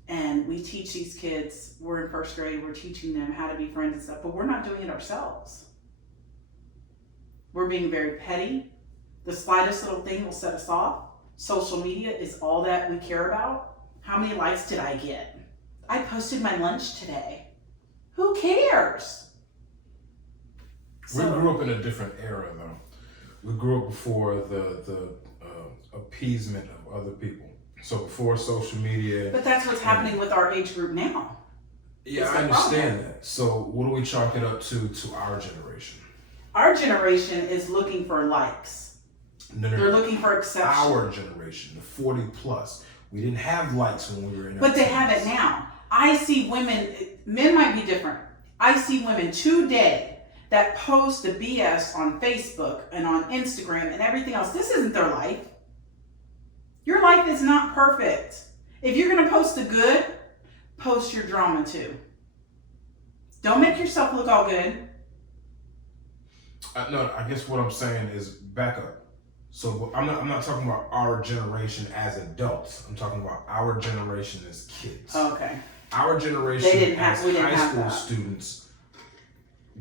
And we teach these kids, we're in first grade, we're teaching them how to be friends and stuff, but we're not doing it ourselves. We're being very petty. The slightest little thing will set us off. Social media is all that we care about. How many likes did I get? I posted my lunch today. Who cares? We grew up in a different era, though. We grew up before the appeasement of other people. So before social media. But that's what's happening with our age group now. Yeah, I understand that. So what do we chalk it up to our generation? Our generation is looking for likes. No. They're looking for acceptance. Our generation, the 40 plus. We didn't have likes when we were in our But they teens. have it now. I see women, men might be different. I see women today that post the BS on Facebook and on Instagram and everything else. This isn't their life. Your life is not perfect. If you're going to post the good, post your drama too. Don't make yourself look all good. No, I guess what I'm saying is back up. So I'm not talking about our generation as adults. I'm talking about our generation as kids. Okay. Our generation as high school that. students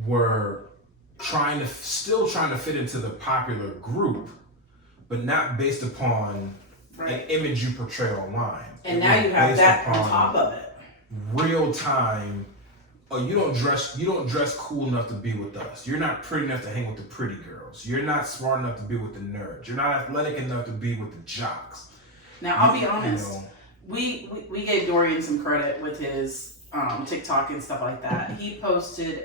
were still trying to fit into the popular group, but not based upon an image you portray online. And now you have that on top of it. Real time. Oh, you don't dress cool enough to be with us. You're not pretty enough to hang with the pretty girls. You're not smart enough to be with the nerds. You're not athletic enough to be with the jocks. Now I'll be honest. We gave Dorian some credit with his TikTok and stuff like that. He posted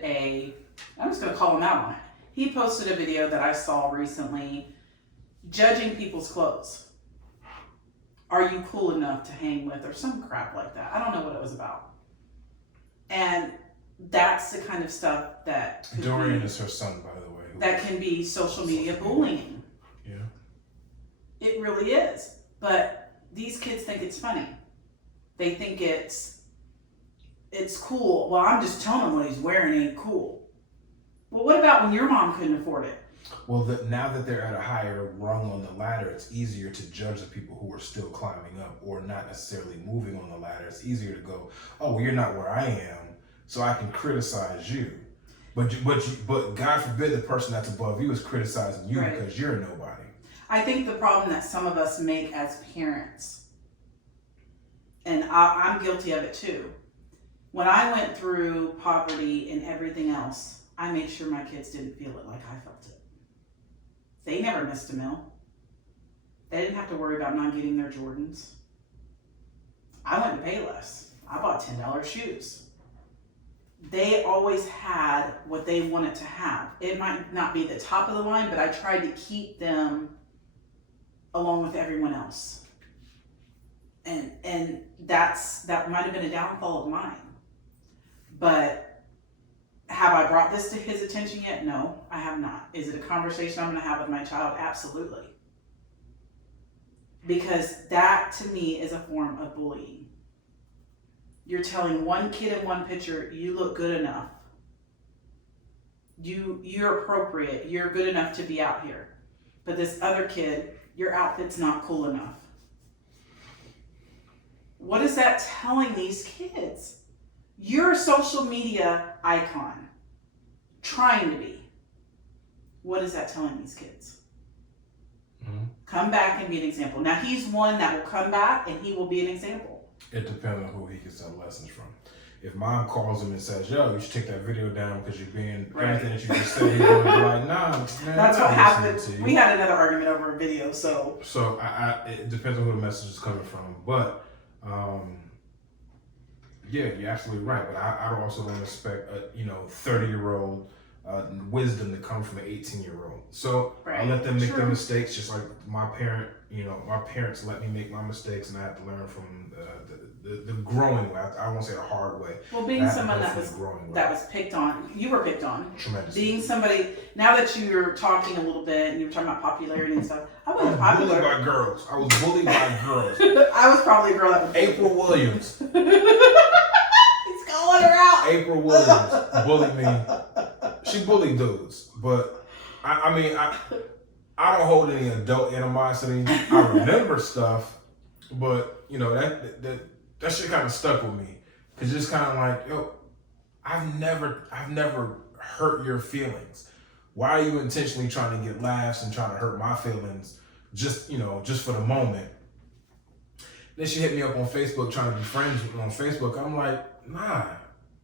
I'm just gonna call him out on it. He posted a video that I saw recently judging people's clothes. Are you cool enough to hang with, or some crap like that? I don't know what it was about. And that's the kind of stuff that Dorian is her son, by the way. That can be social media bullying. Yeah. It really is. But these kids think it's funny. They think it's cool. Well, I'm just telling him what he's wearing ain't cool. Well, what about when your mom couldn't afford it? Well, now that they're at a higher rung on the ladder, it's easier to judge the people who are still climbing up or not necessarily moving on the ladder. It's easier to go, oh, well, you're not where I am, so I can criticize you. But God forbid the person that's above you is criticizing you because you're a nobody. I think the problem that some of us make as parents, and I'm guilty of it too. When I went through poverty and everything else, I made sure my kids didn't feel it like I felt it. They never missed a meal. They didn't have to worry about not getting their Jordans. I went to Payless. I bought $10 shoes. They always had what they wanted to have. It might not be the top of the line, but I tried to keep them along with everyone else. And that might have been a downfall of mine. But Have I brought this to his attention yet? No, I have not. Is it a conversation I'm going to have with my child? Absolutely. Because that to me is a form of bullying. You're telling one kid in one picture, you look good enough. You're appropriate. You're good enough to be out here. But this other kid, your outfit's not cool enough. What is that telling these kids? You're a social media icon. Trying to be. What is that telling these kids? Mm-hmm. Come back and be an example. Now, he's one that will come back and he will be an example. It depends on who he gets that lessons from. If mom calls him and says, yo, you should take that video down because you're being everything that you just said, he's going to be like, nah, man. That's what happened. We had another argument over a video, so. So it depends on who the message is coming from. But, yeah, you're absolutely right. But I also don't expect a 30-year-old wisdom to come from an 18-year-old. So right. I let them make their mistakes, just like my parents let me make my mistakes, and I have to learn from the growing way. I won't say the hard way. Well, being someone that was picked on, you were picked on. Tremendously. Being somebody, now that you're talking a little bit and you were talking about popularity and stuff, I wasn't popular. Bullied by girls. I was bullied by girls. I was probably a girl that was April Williams. He's calling her out. April Williams bullied me. She bullied dudes, but I don't hold any adult animosity. I remember stuff, but that shit kind of stuck with me, cause it's kind of like, yo, I've never hurt your feelings. Why are you intentionally trying to get laughs and trying to hurt my feelings, just for the moment? Then she hit me up on Facebook trying to be friends with me on Facebook. I'm like, nah.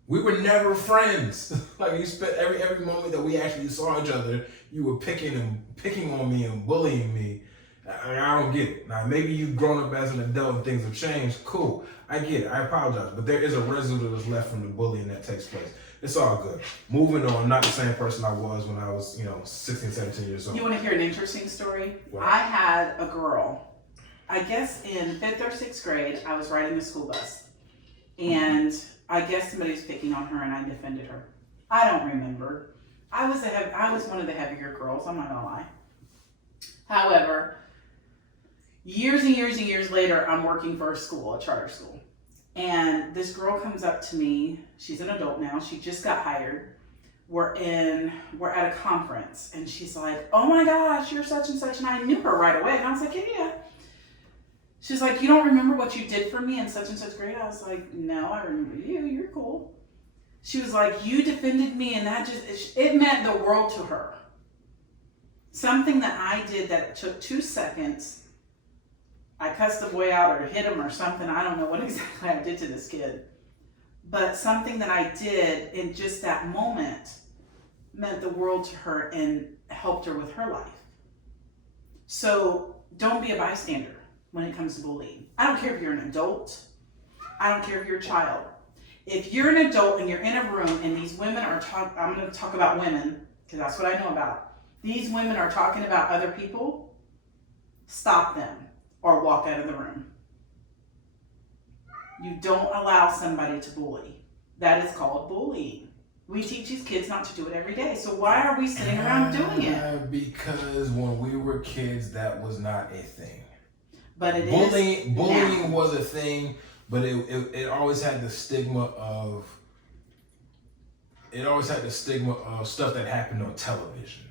We were never friends. Like, you spent every moment that we actually saw each other, you were picking on me and bullying me. I don't get it. Now, maybe you've grown up as an adult and things have changed. Cool. I get it. I apologize. But there is a residue that's left from the bullying that takes place. It's all good. Moving on, not the same person I was when I was, 16, 17 years old. You want to hear an interesting story? What? I had a girl, I guess in 5th or 6th grade, I was riding a school bus. And I guess somebody was picking on her and I defended her. I don't remember. I was one of the heavier girls, I'm not gonna lie. However, years and years and years later, I'm working for a charter school. And this girl comes up to me, she's an adult now, she just got hired. We're at a conference and she's like, oh my gosh, you're such and such. And I knew her right away. And I was like, yeah. She's like, you don't remember what you did for me in such and such grade? I was like, no, I remember you. You're cool. She was like, you defended me, and it meant the world to her. Something that I did that took 2 seconds, I cussed the boy out or hit him or something. I don't know what exactly I did to this kid. But something that I did in just that moment meant the world to her and helped her with her life. So don't be a bystander when it comes to bullying. I don't care if you're an adult. I don't care if you're a child. If you're an adult and you're in a room and these women are I'm going to talk about women because that's what I know about. These women are talking about other people, stop them or walk out of the room. You don't allow somebody to bully. That is called bullying. We teach these kids not to do it every day. So why are we sitting around doing it? Because when we were kids, that was not a thing. But it is. Bullying was a thing, but it always had the stigma of stuff that happened on television.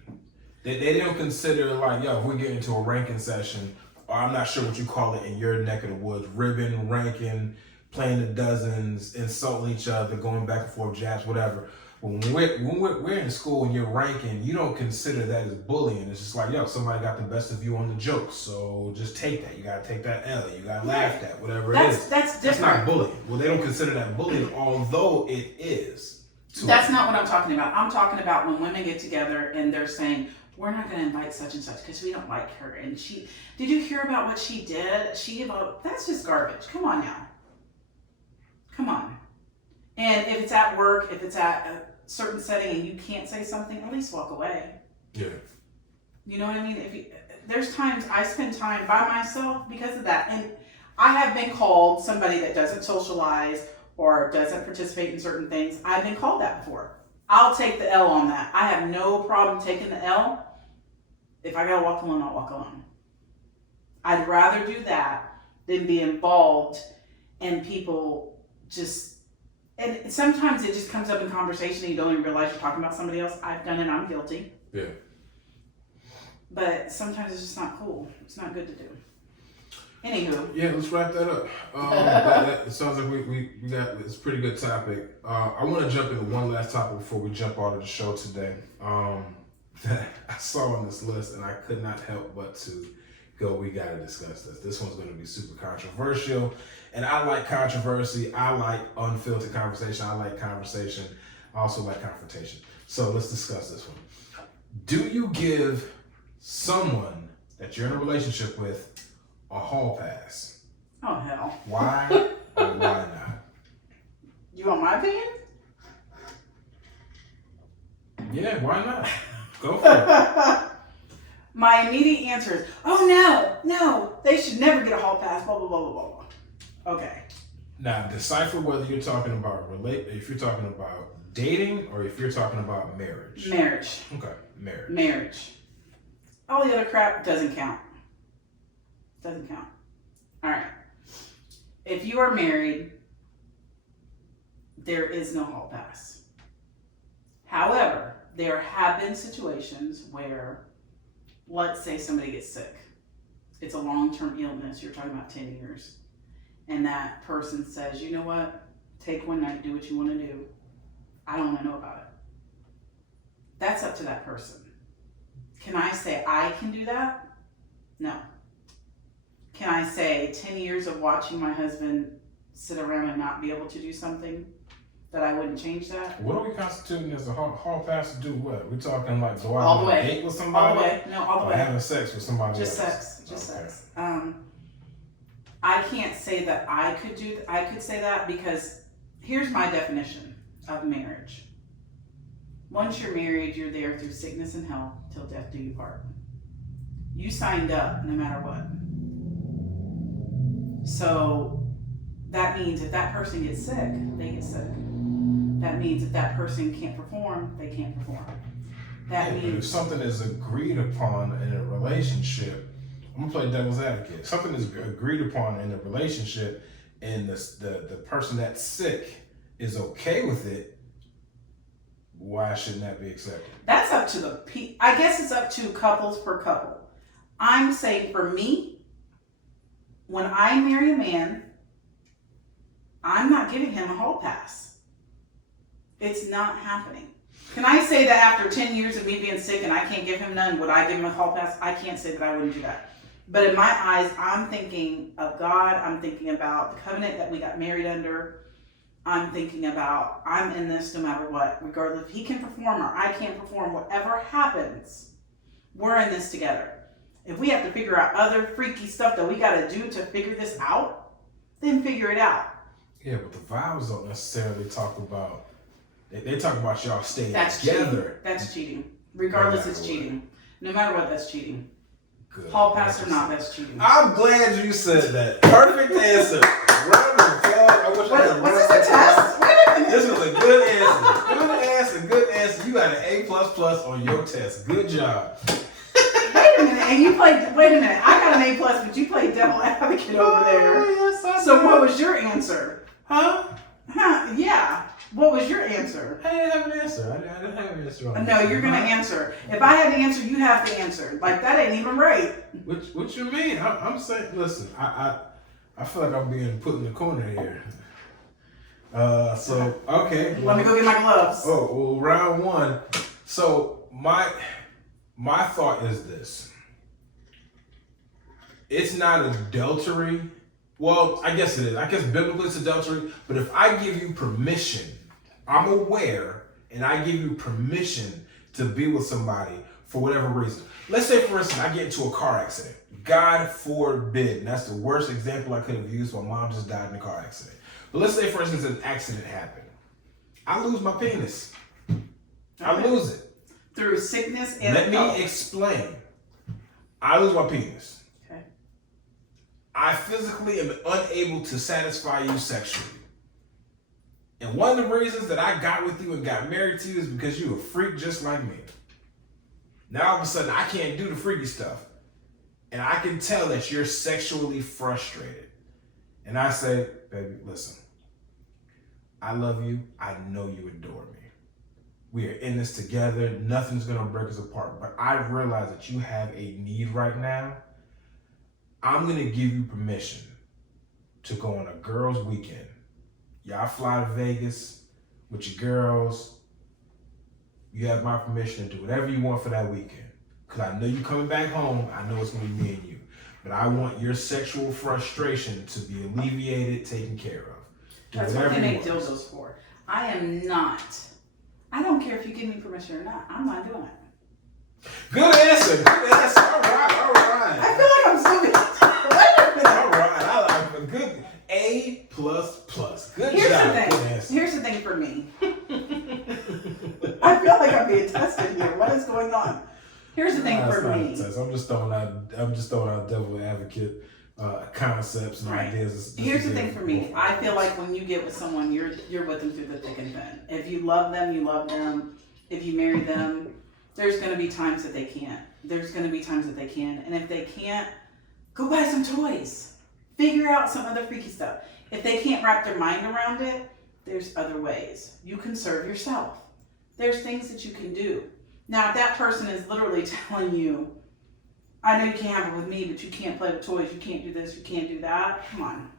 They didn't consider like, yo, if we get into a ranking session, or I'm not sure what you call it in your neck of the woods, ribbon, ranking, playing the dozens, insulting each other, going back and forth, jabs, whatever. When we're in school and you're ranking, you don't consider that as bullying. It's just like, yo, somebody got the best of you on the jokes, so just take that. You gotta take that L. You gotta laugh at whatever it is. That's different. That's not bullying. Well, they don't consider that bullying, although it is. That's not what I'm talking about. I'm talking about when women get together and they're saying, we're not going to invite such and such because we don't like her. And did you hear about what she did? That's just garbage. Come on now. Come on. And if it's at work, if it's at a certain setting and you can't say something, at least walk away. Yeah. You know what I mean? There's times I spend time by myself because of that. And I have been called somebody that doesn't socialize or doesn't participate in certain things. I've been called that before. I'll take the L on that. I have no problem taking the L. If I gotta walk alone, I'll walk alone. I'd rather do that than be involved and people just, and sometimes it just comes up in conversation and you don't even realize you're talking about somebody else. I've done it, I'm guilty. Yeah. But sometimes it's just not cool. It's not good to do. Anywho. Yeah, let's wrap that up. It sounds like we got, it's a pretty good topic. I want to jump into one last topic before we jump out of the show today. That I saw on this list and I could not help but to go, we got to discuss this. This one's going to be super controversial. And I like controversy. I like unfiltered conversation. I like conversation. I also like confrontation. So let's discuss this one. Do you give someone that you're in a relationship with a hall pass? Oh, hell. Why or why not? You want my opinion? Yeah, why not? Go for it. My immediate answer is, oh no, they should never get a hall pass, blah, blah, blah, blah, blah. Okay. Now, decipher whether you're talking about if you're talking about dating or if you're talking about marriage. Marriage. Okay, marriage. Marriage. All the other crap doesn't count. Doesn't count. All right. If you are married, there is no hall pass. However, there have been situations where, let's say somebody gets sick. It's a long-term illness. You're talking about 10 years. And that person says, you know what? Take one night, do what you want to do. I don't want to know about it. That's up to that person. Can I say I can do that? No. Can I say 10 years of watching my husband sit around and not be able to do something that I wouldn't change that? What are we constituting as a hall pass to do what? We talking like go All out the on a way. date with somebody? All the way. No, all the Or way. having sex with somebody Just else? sex. Just Okay. sex. I can't say that I could say that because here's my definition of marriage. Once you're married, you're there through sickness and health till death do you part. You signed up no matter what. So that means if that person gets sick, they get sick. That means if that person can't perform, they can't perform. That But if means something is agreed upon in a relationship, I'm gonna play devil's advocate. Something is agreed upon in a relationship, and the person that's sick is okay with it. Why shouldn't that be accepted? that's up to I guess it's up to couples per couple. I'm saying for me, when I marry a man, I'm not giving him a hall pass. It's not happening. Can I say that after 10 years of me being sick and I can't give him none, would I give him a hall pass? I can't say that I wouldn't do that. But in my eyes, I'm thinking of God. I'm thinking about the covenant that we got married under. I'm thinking about I'm in this no matter what, regardless if he can perform or I can't perform, whatever happens, we're in this together. If we have to figure out other freaky stuff that we got to do to figure this out, then figure it out. Yeah, but the vows don't necessarily talk about. They talk about y'all staying That's together. cheating. That's cheating. Regardless, No it's matter what. cheating. No matter what, that's cheating. Good. Hall pass or not, that's cheating. I'm glad you said that. Perfect answer. Round of applause. I wish I had Was round this of a test? Wait a minute. This was a good answer. Good answer. You got an A++ on your test. Good job. Wait a minute, and you played. Wait a minute, I got an A+, but you played devil advocate over there. Yes, I So did. what was your answer? Huh? Huh? Yeah. What was your answer? I didn't have an answer. I didn't have an answer on No, this. you're gonna answer. If I had to answer, you have to answer. Like that ain't even right. What you mean? I'm saying. Listen, I feel like I'm being put in the corner here. So okay. Let me go get my gloves. Oh, well, round one. So my thought is this. It's not adultery. Well, I guess it is. I guess biblically it's adultery. But if I give you permission, I'm aware, and I give you permission to be with somebody for whatever reason. Let's say, for instance, I get into a car accident. God forbid. And that's the worst example I could have used. My mom just died in a car accident. But let's say, for instance, an accident happened. I lose my penis. I lose it. Through sickness and Let health. me explain. I lose my penis. Okay. I physically am unable to satisfy you sexually. And one of the reasons that I got with you and got married to you is because you a freak just like me. Now all of a sudden I can't do the freaky stuff. And I can tell that you're sexually frustrated. And I say, baby, listen, I love you. I know you adore me. We are in this together. Nothing's going to break us apart. But I realize that you have a need right now. I'm going to give you permission to go on a girls' weekend. Y'all fly to Vegas with your girls. You have my permission to do whatever you want for that weekend. Because I know you coming back home. I know it's going to be me and you. But I want your sexual frustration to be alleviated, taken care of. Do That's what they make want. dildos for. I don't care if you give me permission or not. I'm not doing it. Good answer. Good answer. All right. I feel like I'm so good. All right. I like it. Good. A++. Good Here's job. the Good thing. answer. Here's the thing for me. I feel like I'm being tested here. What is going on? Here's the thing for me. I'm just throwing out devil advocate concepts and ideas. Here's the thing for me. I feel like when you get with someone, you're with them through the thick and thin. If you love them, you love them. If you marry them, there's going to be times that they can't. There's going to be times that they can. And if they can't, go buy some toys. Figure out some other freaky stuff. If they can't wrap their mind around it, there's other ways. You can serve yourself. There's things that you can do. Now, if that person is literally telling you, I know you can't have it with me, but you can't play with toys, you can't do this, you can't do that, come on.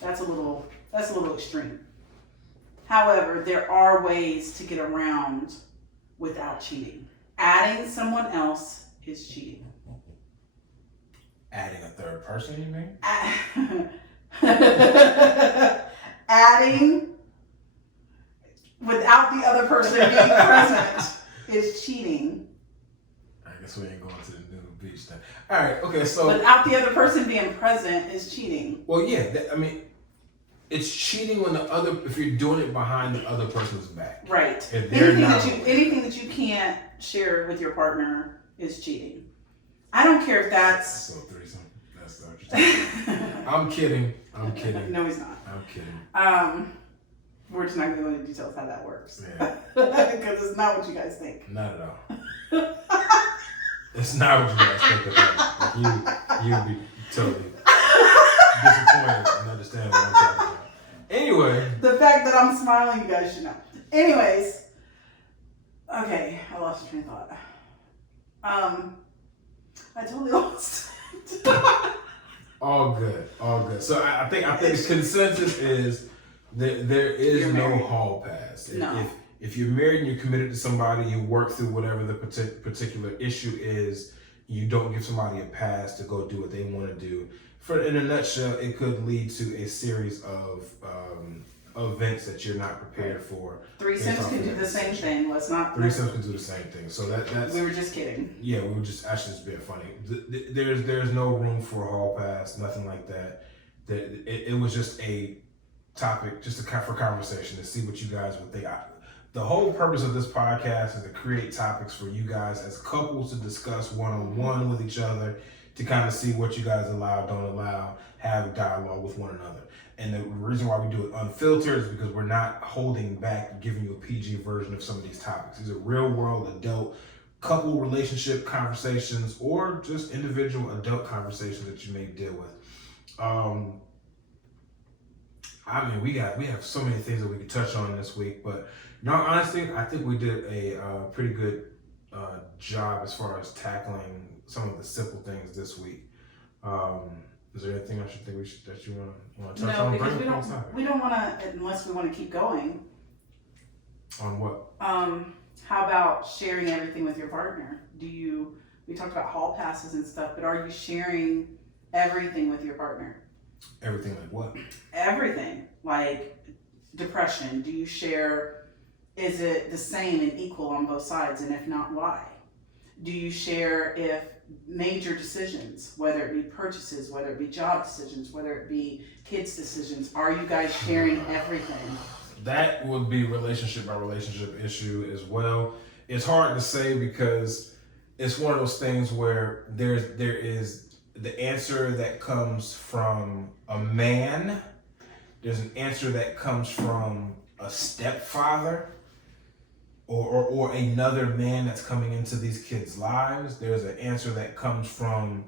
That's a little extreme. However, there are ways to get around without cheating. Adding someone else is cheating. Adding a third person, you mean? Adding without the other person being present is cheating. I guess we ain't going to the new beach then. All right, okay, so Without the other person being present is cheating. well, yeah, it's cheating when if you're doing it behind the other person's back. Right. If they're Anything that you can't share with your partner is cheating. I don't care if that's So threesome. That's what you're talking about. I'm kidding. No, he's not. I'm kidding. We're just not going to go into details how that works. Yeah. Because it's not what you guys think. Not at all. It's not what you guys think about. Like you'd be totally disappointed and understand what I'm talking about. Anyway. The fact that I'm smiling, you guys should know. Anyways. Okay, I lost your train of thought. I totally lost. All good. So I think the consensus is that there is no hall pass. No. If you're married and you're committed to somebody, you work through whatever the particular issue is, you don't give somebody a pass to go do what they want to do. In a nutshell, it could lead to a series of events that you're not prepared for. Threesomes can do the same thing. Let's not. Threesomes can do the same thing. So that's. We were just kidding. Yeah, we were just being funny. There's no room for a hall pass, nothing like that. It was just a topic, just for conversation to see what you guys would think. The whole purpose of this podcast is to create topics for you guys as couples to discuss one-on-one with each other, to kind of see what you guys allow, don't allow, have a dialogue with one another. And the reason why we do it unfiltered is because we're not holding back, giving you a PG version of some of these topics. These are real world adult couple relationship conversations or just individual adult conversations that you may deal with. We have so many things that we could touch on this week, but honestly, I think we did a pretty good job as far as tackling some of the simple things this week. Is there anything else that you want to touch on? No, because we don't want to, unless we want to keep going. On what? How about sharing everything with your partner? We talked about hall passes and stuff, but are you sharing everything with your partner? Everything like what? Everything. Like depression. Do you share, is it the same and equal on both sides? And if not, why? Do you share if major decisions, whether it be purchases, whether it be job decisions, whether it be kids decisions, are you guys sharing everything? That would be relationship by relationship issue as well. It's hard to say because it's one of those things where there is the answer that comes from a man. There's an answer that comes from a stepfather or another man that's coming into these kids' lives. There's an answer that comes from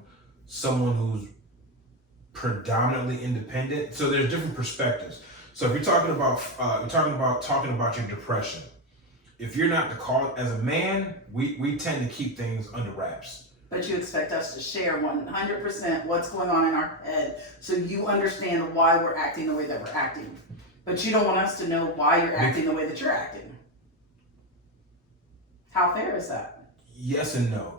someone who's predominantly independent. So there's different perspectives. So if you're talking about your depression, if you're not the cause, as a man, we tend to keep things under wraps. But you expect us to share 100% what's going on in our head so you understand why we're acting the way that we're acting. But you don't want us to know why you're acting the way that you're acting. How fair is that? Yes and no.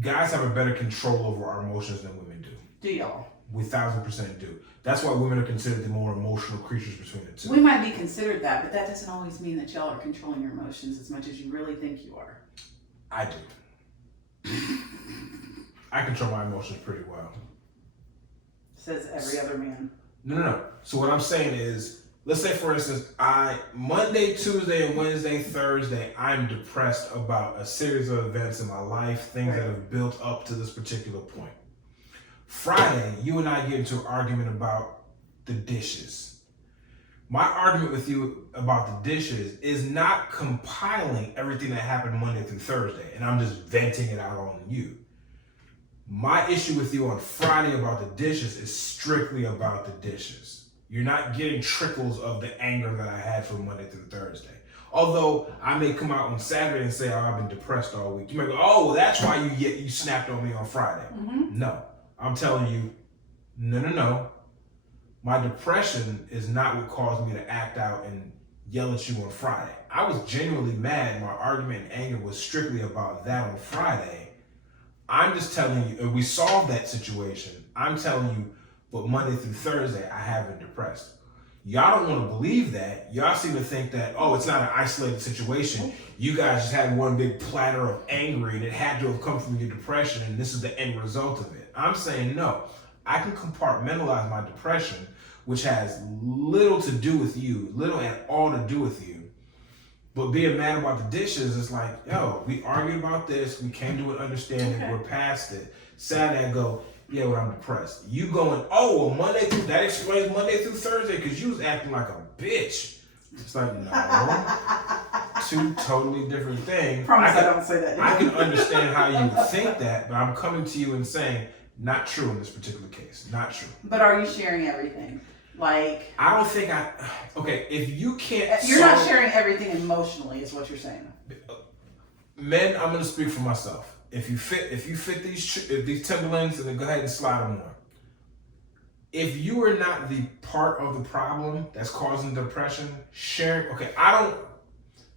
Guys have a better control over our emotions than women do. Do y'all? We 1,000% do. That's why women are considered the more emotional creatures between the two. We might be considered that, but that doesn't always mean that y'all are controlling your emotions as much as you really think you are. I do. I control my emotions pretty well. Says every other man. No. So what I'm saying is, let's say for instance, Monday, Tuesday, and Wednesday, Thursday, I'm depressed about a series of events in my life, things that have built up to this particular point. Friday, you and I get into an argument about the dishes. My argument with you about the dishes is not compiling everything that happened Monday through Thursday, and I'm just venting it out on you. My issue with you on Friday about the dishes is strictly about the dishes. You're not getting trickles of the anger that I had from Monday through Thursday. Although I may come out on Saturday and say, oh, I've been depressed all week. You may go, oh, well, that's why you snapped on me on Friday. Mm-hmm. No, I'm telling you, no. My depression is not what caused me to act out and yell at you on Friday. I was genuinely mad. My argument and anger was strictly about that on Friday. I'm just telling you, we solved that situation. I'm telling you, but Monday through Thursday, I have been depressed. Y'all don't want to believe that. Y'all seem to think that, oh, it's not an isolated situation. You guys just had one big platter of anger and it had to have come from your depression and this is the end result of it. I'm saying no. I can compartmentalize my depression, which has little to do with you, little at all to do with you. But being mad about the dishes is like, yo, we argued about this. We came to an understanding. Okay. We're past it. Saturday I go, yeah, well, I'm depressed. You going, oh, well, that explains Monday through Thursday because you was acting like a bitch. It's like, no. Two totally different things. Promise I don't say that. I can understand how you would think that, but I'm coming to you and saying, not true in this particular case. Not true. But are you sharing everything? Like, I don't think okay, if you can't you're not sharing everything emotionally is what you're saying. Men, I'm gonna speak for myself. If you fit these Timberlands, then go ahead and slide them on. If you are not the part of the problem that's causing depression, share. Okay,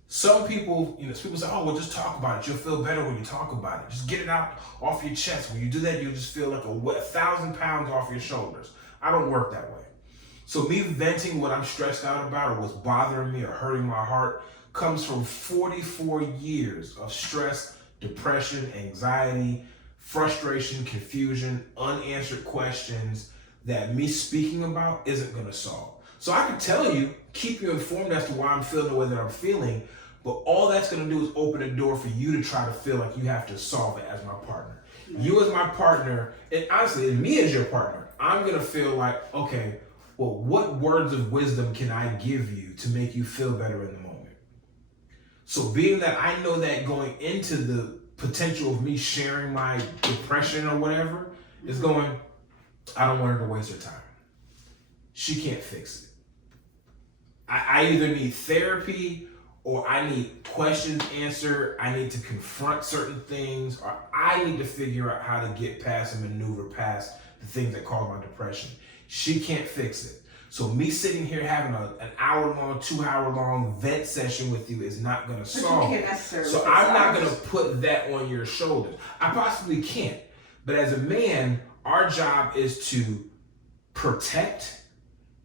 some people, people say, oh, well, just talk about it. You'll feel better when you talk about it. Just get it out off your chest. When you do that, you'll just feel like 1,000 pounds off your shoulders. I don't work that way. So me venting what I'm stressed out about or what's bothering me or hurting my heart comes from 44 years of stress, depression, anxiety, frustration, confusion, unanswered questions that me speaking about isn't going to solve. So I can tell you, keep you informed as to why I'm feeling the way that I'm feeling, but all that's going to do is open a door for you to try to feel like you have to solve it as my partner. Mm-hmm. You as my partner, and honestly, and me as your partner, I'm going to feel like, okay, well, what words of wisdom can I give you to make you feel better in the moment? So being that I know that going into the potential of me sharing my depression or whatever is going, I don't want her to waste her time. She can't fix it. I either need therapy or I need questions answered. I need to confront certain things, or I need to figure out how to get past and maneuver past the things that cause my depression. She can't fix it. So me sitting here having an hour-long, 2-hour-long vent session with you is not going to solve it. So I'm not going to put that on your shoulders. I possibly can't. But as a man, our job is to protect,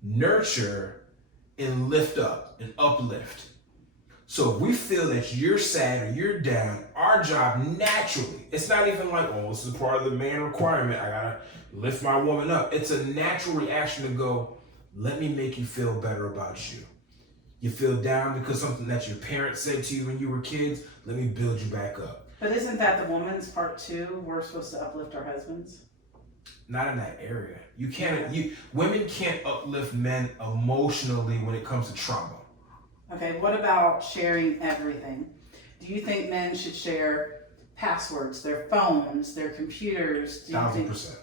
nurture, and lift up and uplift. So if we feel that you're sad or you're down, our job naturally, it's not even like, oh, this is part of the man requirement. I gotta lift my woman up. It's a natural reaction to go, let me make you feel better about you. You feel down because something that your parents said to you when you were kids, let me build you back up. But isn't that the woman's part too? We're supposed to uplift our husbands? Not in that area. Women can't uplift men emotionally when it comes to trauma. Okay, what about sharing everything? Do you think men should share passwords, their phones, their computers? Do you think? 1000%.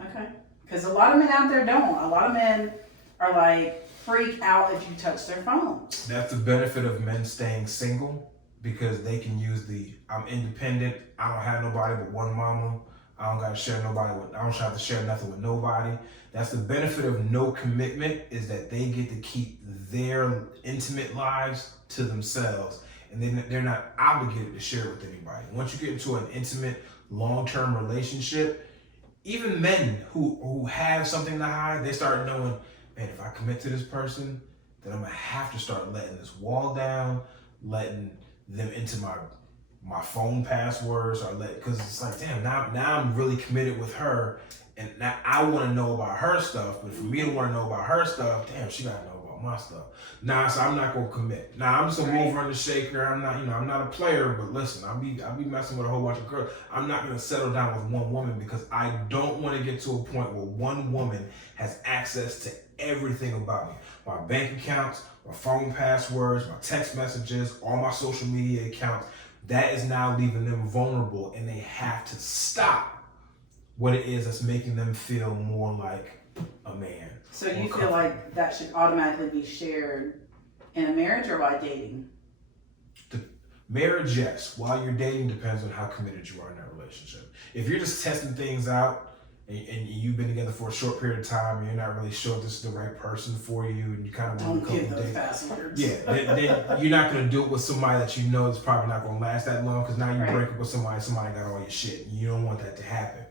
Okay, because a lot of men out there don't. A lot of men are like freak out if you touch their phones. That's the benefit of men staying single, because they can use I'm independent. I don't have nobody but one mama. I don't got to share nobody with. I don't have to share nothing with nobody. That's the benefit of no commitment, is that they get to keep their intimate lives to themselves, and then they're not obligated to share it with anybody. Once you get into an intimate, long-term relationship, even men who have something to hide, they start knowing, man, if I commit to this person, then I'm gonna have to start letting this wall down, letting them into my phone passwords, or because it's like, damn, now I'm really committed with her, and now I want to know about her stuff. But for me to want to know about her stuff, damn, she gotta know about my stuff. Nah, so I'm not gonna commit. Nah, I'm just gonna move her in the shaker. I'm not, I'm not a player, but listen, I'll be messing with a whole bunch of girls. I'm not gonna settle down with one woman, because I don't want to get to a point where one woman has access to everything about me. My bank accounts, my phone passwords, my text messages, all my social media accounts. That is now leaving them vulnerable, and they have to stop what it is that's making them feel more like a man. So you feel like that should automatically be shared in a marriage or by dating? The marriage, yes. While you're dating, depends on how committed you are in that relationship. If you're just testing things out, and you've been together for a short period of time, and you're not really sure if this is the right person for you, and you kind of want a couple Don't give those dates. passwords. Yeah, then you're not going to do it with somebody that you know is probably not going to last that long, because now you Right. break up with somebody got all your shit, and you don't want that to happen.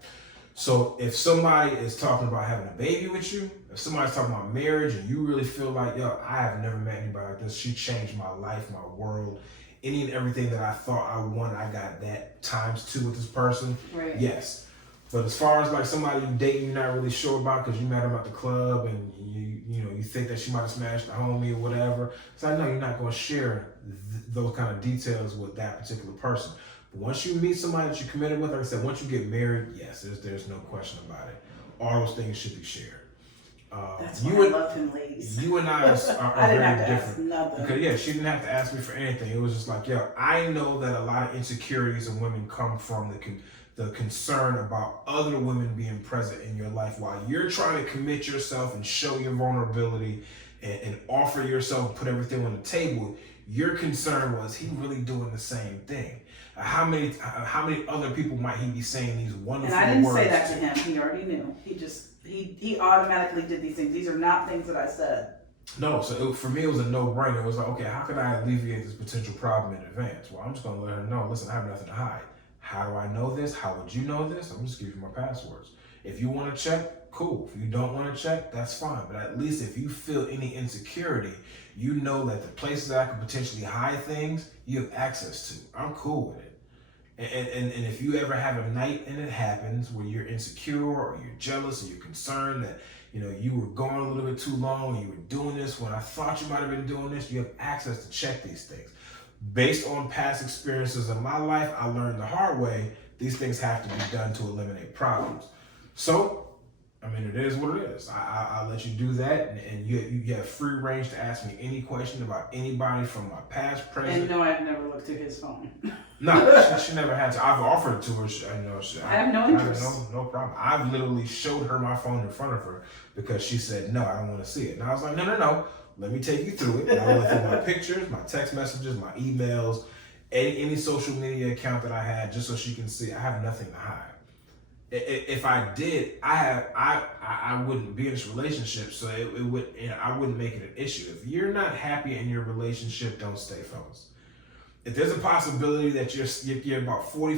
So if somebody is talking about having a baby with you, if somebody's talking about marriage, and you really feel like, yo, I have never met anybody like this, she changed my life, my world, any and everything that I thought I wanted, I got that ×2 with this person, Right. yes. But as far as like somebody you dating, you're not really sure about because you met them at the club, and you think that she might have smashed the homie or whatever. So I know you're not going to share those kind of details with that particular person. But once you meet somebody that you're committed with, like I said, once you get married, yes, there's no question about it. All those things should be shared. That's why I love him, ladies. You and I are I didn't very have to different. ask nothing. Because yeah, she didn't have to ask me for anything. It was just like, yo, I know that a lot of insecurities in women come from the concern about other women being present in your life while you're trying to commit yourself and show your vulnerability and offer yourself, put everything on the table. Your concern was, he really doing the same thing. How many other people might he be saying these wonderful words? And I didn't say that to him. He already knew. He automatically did these things. These are not things that I said. No, so for me, it was a no-brainer. It was like, okay, how can I alleviate this potential problem in advance? Well, I'm just going to let her know, listen, I have nothing to hide. How do I know this? How would you know this? I'm just giving you my passwords. If you want to check, cool. If you don't want to check, that's fine. But at least if you feel any insecurity, you know that the places that I could potentially hide things, you have access to. I'm cool with it. And if you ever have a night and it happens where you're insecure or you're jealous or you're concerned that you were going a little bit too long and you were doing this when I thought you might have been doing this, you have access to check these things. Based on past experiences in my life, I learned the hard way, these things have to be done to eliminate problems. So, I mean, it is what it is. I'll let you do that, and you have free range to ask me any question about anybody from my past, present. And no, I've never looked through his phone. No, she never had to. I've offered it to her. I have no interest. No problem. I've literally showed her my phone in front of her because she said, no, I don't want to see it. And I was like, no. Let me take you through it. And I went through my pictures, my text messages, my emails, any social media account that I had, just so she can see I have nothing to hide. If I did, I wouldn't be in this relationship, so it would, I wouldn't make it an issue. If you're not happy in your relationship, don't stay, fellas. If there's a possibility that you're about 40,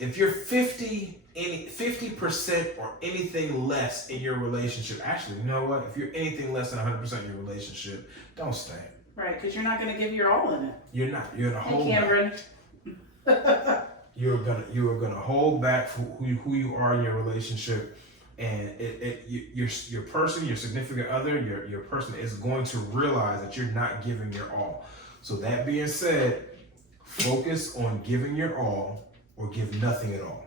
if you're 50% or anything less in your relationship, actually, you know what? If you're anything less than 100% in your relationship, don't stay. Right, because you're not going to give your all in it. You're not. You're gonna hold Cameron. back. You are gonna hold back for who you are in your relationship, and your person, your significant other, your person is going to realize that you're not giving your all. So that being said, focus on giving your all or give nothing at all.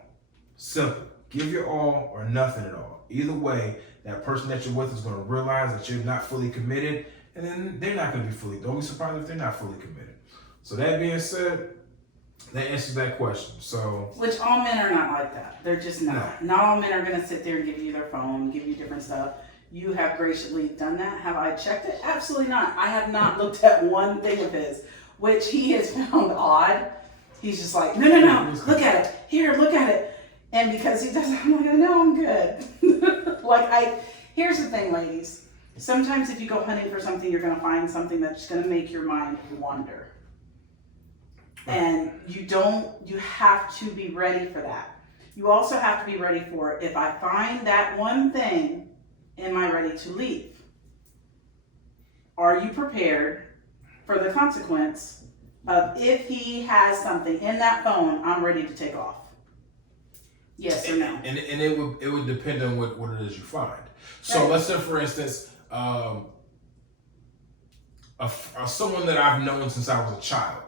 Simple. Give your all or nothing at all. Either way, that person that you're with is going to realize that you're not fully committed, and then they're not going to be don't be surprised if they're not fully committed. So that being said, that answers that question. So, which all men are not like that. They're just not. Not all men are going to sit there and give you their phone, give you different stuff. You have graciously done that. Have I checked it? Absolutely not. I have not looked at one thing of his, which he has found odd. He's just like, no, look at it. Here, look at it. And because he doesn't, I'm like, no, I'm good. Here's the thing, ladies. Sometimes if you go hunting for something, you're going to find something that's going to make your mind wander. And you have to be ready for that. You also have to be ready for, if I find that one thing, am I ready to leave? Are you prepared for the consequence of if he has something in that phone, I'm ready to take off? Yes or no? And it would depend on what it is you find. So let's say, for instance, someone that I've known since I was a child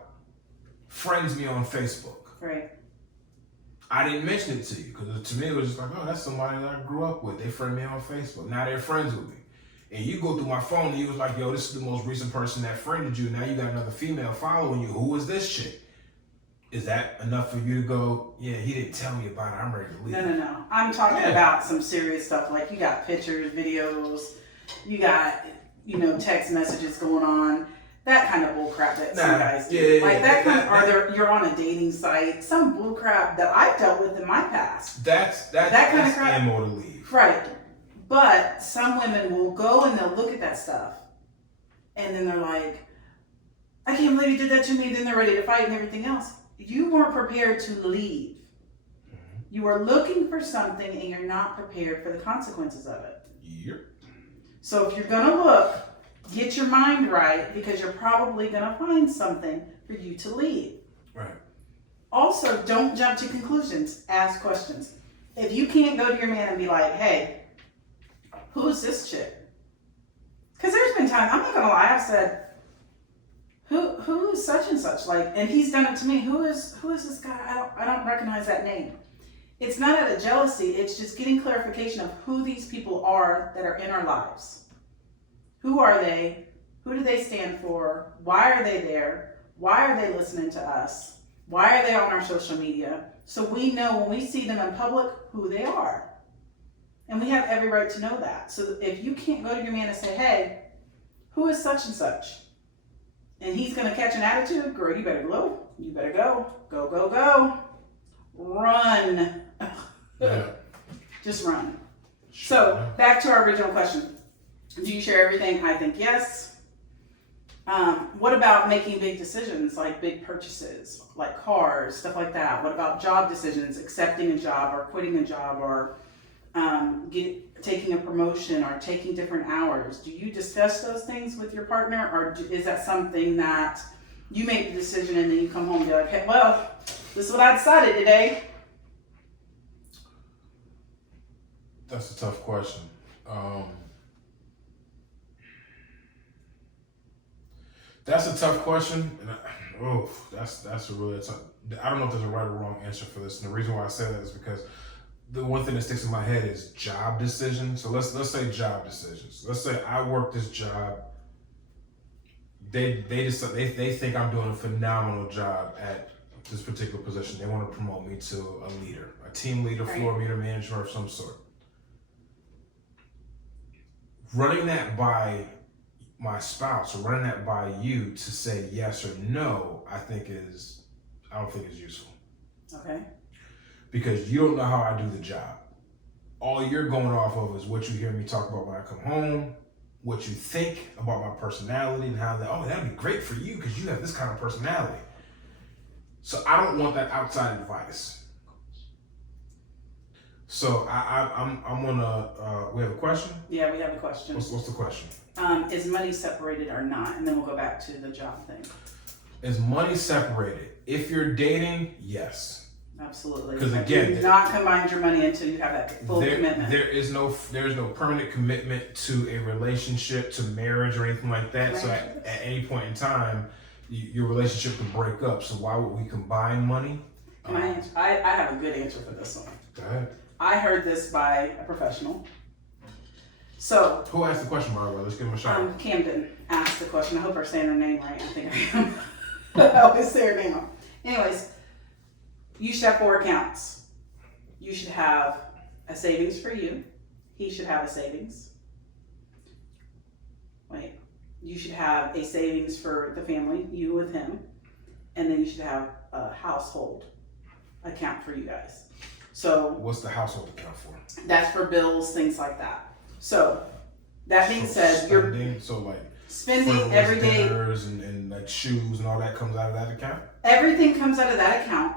friends me on Facebook. Right. I didn't mention it to you because to me it was just like, oh, that's somebody that I grew up with. They friend me on Facebook. Now they're friends with me. And you go through my phone and you was like, yo, this is the most recent person that friended you. Now you got another female following you. Who is this chick? Is that enough for you to go, yeah, he didn't tell me about it, I'm ready to leave? No. I'm talking about some serious stuff. Like you got pictures, videos, you got, text messages going on. That kind of bullcrap that some guys do. You're on a dating site. Some bullcrap that I've dealt with in my past. That's kind of crap. Ammo to leave. Right. But some women will go and they'll look at that stuff. And then they're like, I can't believe you did that to me. Then they're ready to fight and everything else. You weren't prepared to leave. You are looking for something and you're not prepared for the consequences of it. Yep. So if you're going to look, get your mind right because you're probably going to find something for you to leave. Right. Also, don't jump to conclusions. Ask questions. If you can't go to your man and be like, hey, who's this chick? Because there's been times, I'm not going to lie, I've said, who is such and such? And he's done it to me. Who is this guy? I don't recognize that name. It's not out of jealousy. It's just getting clarification of who these people are that are in our lives. Who are they? Who do they stand for? Why are they there? Why are they listening to us? Why are they on our social media? So we know when we see them in public who they are. And we have every right to know that. So if you can't go to your man and say, hey, who is such and such? And he's going to catch an attitude, girl, you better go. You better go. Go, go, go. Run. Yeah. Just run. So back to our original question. Do you share everything? I think yes. What about making big decisions, like big purchases, like cars, stuff like that? What about job decisions, accepting a job or quitting a job or taking a promotion or taking different hours? Do you discuss those things with your partner, or is that something that you make the decision and then you come home and be like, hey, well, this is what I decided today? That's a tough question. That's a tough question. And that's a really tough. I don't know if there's a right or wrong answer for this. And the reason why I say that is because the one thing that sticks in my head is job decisions. So let's say job decisions. Let's say I work this job. They think I'm doing a phenomenal job at this particular position. They want to promote me to a leader, a team leader, floor leader, manager of some sort. Running that by my spouse or running that by you to say yes or no, I don't think is useful. Okay. Because you don't know how I do the job. All you're going off of is what you hear me talk about when I come home, what you think about my personality and how that'd be great for you because you have this kind of personality. So I don't want that outside advice. So I'm gonna, we have a question? Yeah, we have a question. What's the question? Is money separated or not? And then we'll go back to the job thing. Is money separated? If you're dating, yes. Absolutely. Because again, you do not combine your money until you have that full commitment. There is no permanent commitment to a relationship, to marriage or anything like that. Right. So at any point in time, your relationship can break up. So why would we combine money? Can I answer? I have a good answer for this one. Go ahead. I heard this by a professional. So who asked the question, by the way? Let's give him a shout. Camden asked the question. I hope I'm saying her name right. I think I am. I always say her name wrong. Anyways, you should have 4 accounts. You should have a savings for you. He should have a savings. Wait. You should have a savings for the family, you with him. And then you should have a household account for you guys. So What's the household account for? that's for bills, things like that. So that being said, spending, so like spending frivolous every day. dinners and like shoes and all that comes out of that account? Everything comes out of that account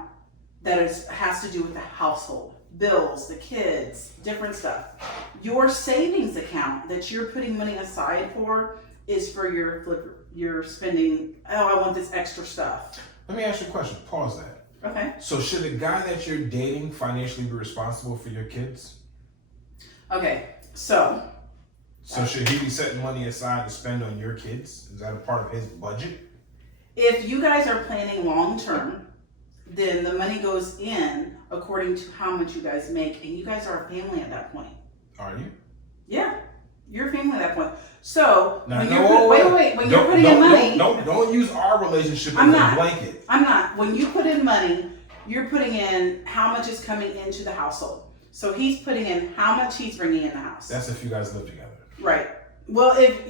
that has to do with the household. Bills, the kids, different stuff. Your savings account that you're putting money aside for is for your spending, oh, I want this extra stuff. Let me ask you a question. Pause that. Okay. So should the guy that you're dating financially be responsible for your kids? Okay, so Should he be setting money aside to spend on your kids? Is that a part of his budget? if you guys are planning long term, then the money goes in according to how much you guys make, and you guys are a family at that point. Are you? Yeah, you're a family at that point. So Now, when no, you're when you're putting in money, don't use our relationship I'm as not. a blanket. I'm not. When you put in money, you're putting in how much is coming into the household. So he's putting in how much he's bringing in the house. That's if you guys live together. Right. Well, if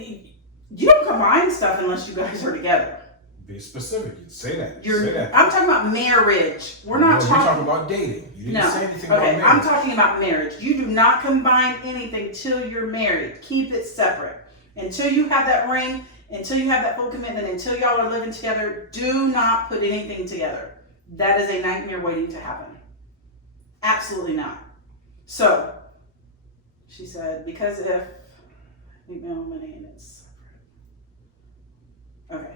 you don't combine stuff unless you guys are together. Be specific. Say that. You're, Say that. I'm talking about marriage. We're not You're talking about dating. You didn't say anything about marriage. I'm talking about marriage. You do not combine anything till you're married. Keep it separate. Until you have that ring, until you have that full commitment, until y'all are living together, do not put anything together. That is a nightmare waiting to happen. Absolutely not. So, she said, because if we know money and it's separate. Okay.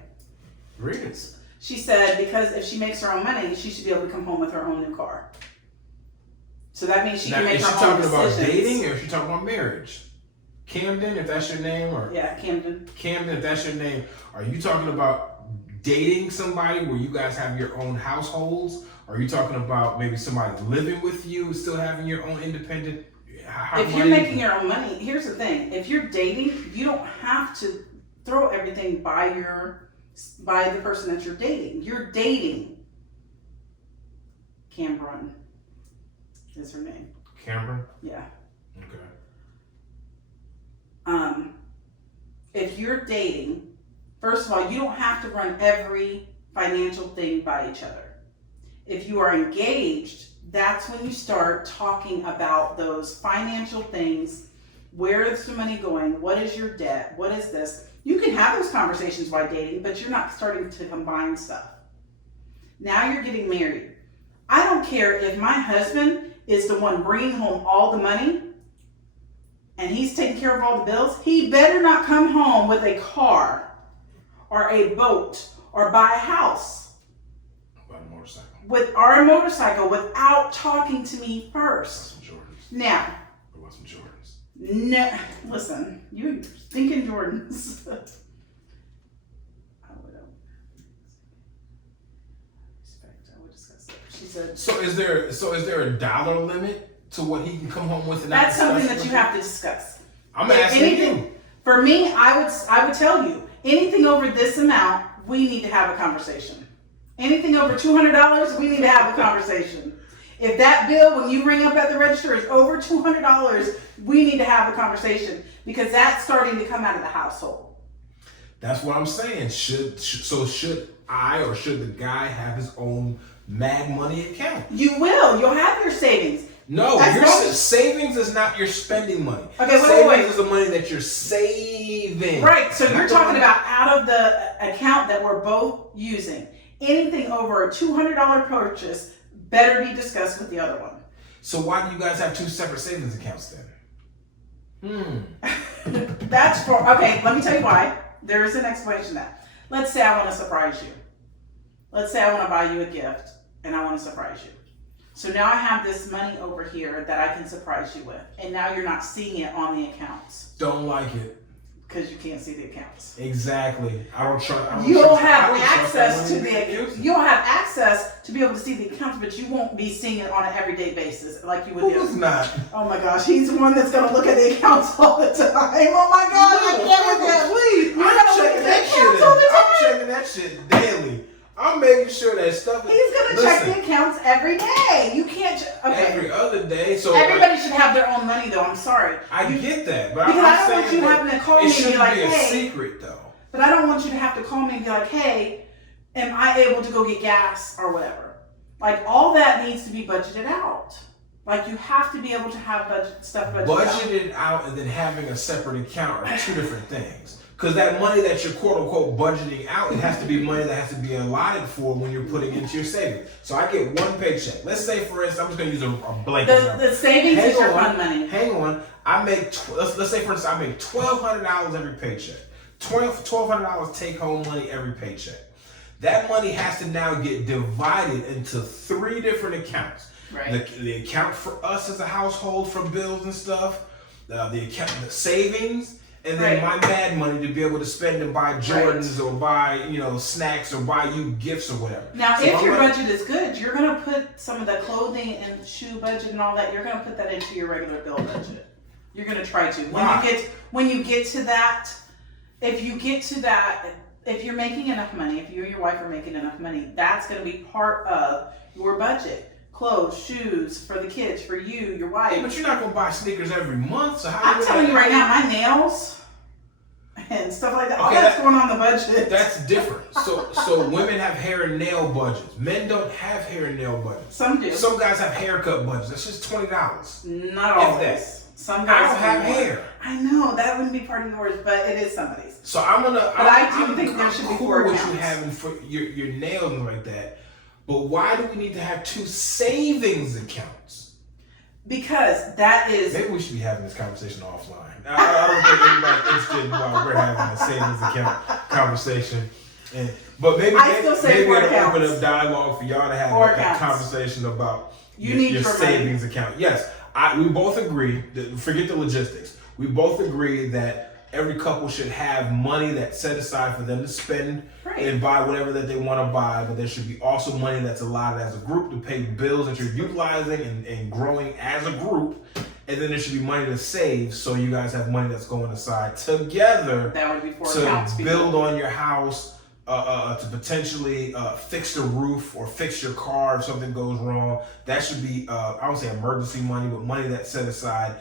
Read it. She said because if she makes her own money, she should be able to come home with her own new car. So that means she can make her own decisions. Is she talking about dating or is she talking about marriage? Camden, if that's your name, or yeah, Camden, if that's your name, are you talking about dating somebody where you guys have your own households? Or are you talking about maybe somebody living with you, still having your own independent? If you're making your own money, here's the thing: if you're dating, you don't have to throw everything by the person that you're dating. You're dating. Cameron is her name. Cameron? Yeah. Okay. If you're dating, first of all, you don't have to run every financial thing by each other. If you are engaged, that's when you start talking about those financial things. Where is the money going? What is your debt? What is this? You can have those conversations while dating, but you're not starting to combine stuff. Now you're getting married. I don't care if my husband is the one bringing home all the money and he's taking care of all the bills. He better not come home with a car or a boat or buy a house. Or a motorcycle without talking to me first. Now, no, listen, you thinking Jordans. I would discuss it. She said. So is there a dollar limit to what he can come home with? And that's something that you have to discuss. I'm asking you. For me, I would tell you anything over this amount, we need to have a conversation. Anything over $200, we need to have a conversation. If that bill, when you ring up at the register, is over $200, we need to have a conversation because that's starting to come out of the household. That's what I'm saying. Should I or should the guy have his own Mag Money account? You will. You'll have your savings. No, savings is not your spending money. Okay, savings is the money that you're saving. Right. So you're talking about out of the account that we're both using. Anything over a $200 purchase better be discussed with the other one. So why do you guys have 2 separate savings accounts then? That's for, okay, let me tell you why. There is an explanation to that. Let's say I want to surprise you. Let's say I want to buy you a gift and I want to surprise you. So now I have this money over here that I can surprise you with. And now you're not seeing it on the accounts. Don't like it. because you can't see the accounts. Exactly. You'll have access to be able to see the accounts, but you won't be seeing it on an everyday basis like you would do. Who's not? Oh my gosh, he's the one that's gonna look at the accounts all the time. Oh my gosh, I can't with that. Please, I'm checking that shit daily. I'm making sure that stuff. He's gonna check the accounts every day. You can't. Okay. Every other day. So everybody should have their own money, though. I'm sorry. I get that, but because I'm I don't want you having to call me and be like, "Hey." It shouldn't be a hey. secret, though. But I don't want you to have to call me and be like, "Hey, am I able to go get gas or whatever?" Like all that needs to be budgeted out. Like you have to be able to have budgeted out, and then having a separate account are two different things. Because that money that you're quote unquote budgeting out, it has to be money that has to be allotted for when you're putting into your savings. So I get one paycheck. Let's say, for instance, I'm just going to use a blanket number. The savings is your fund money. Hang on. I make, let's say, for instance, I make $1,200 every paycheck. $1,200 take home money every paycheck. That money has to now get divided into 3 different accounts. Right. The account for us as a household for bills and stuff, the savings, and then my mad money to be able to spend and buy Jordans or buy, snacks or buy you gifts or whatever. Now, so if your budget is good, you're going to put some of the clothing and shoe budget and all that, you're going to put that into your regular bill budget. You're going to try to. When you get to that, if you're making enough money, if you and your wife are making enough money, that's going to be part of your budget. Clothes, shoes for the kids, for you, your wife. Yeah, but you're not going to buy sneakers every month. So I'm telling you right now, my nails and stuff like that, all that's going on the budget. That's different. So women have hair and nail budgets. Men don't have hair and nail budgets. Some do. Some guys have haircut budgets. That's just $20. Not always. Some guys I don't have hair. I know that wouldn't be part of yours, but it is somebody's. So I'm gonna. But I do think there should be 4 accounts. What you having for your nails and like that. But why do we need to have 2 savings accounts? Because that is... Maybe we should be having this conversation offline. I don't think anybody's interested in why we're having a savings account conversation. But maybe it'll open up dialogue for y'all to have a conversation about your savings account. Yes, we both agree. Forget the logistics. We both agree that every couple should have money that's set aside for them to spend and buy whatever that they want to buy, but there should be also money that's allotted as a group to pay bills that you're utilizing and growing as a group, and then there should be money to save so you guys have money that's going aside together that would be 4 accounts, to build on your house, to potentially fix the roof or fix your car if something goes wrong. That should be, I would say emergency money, but money that's set aside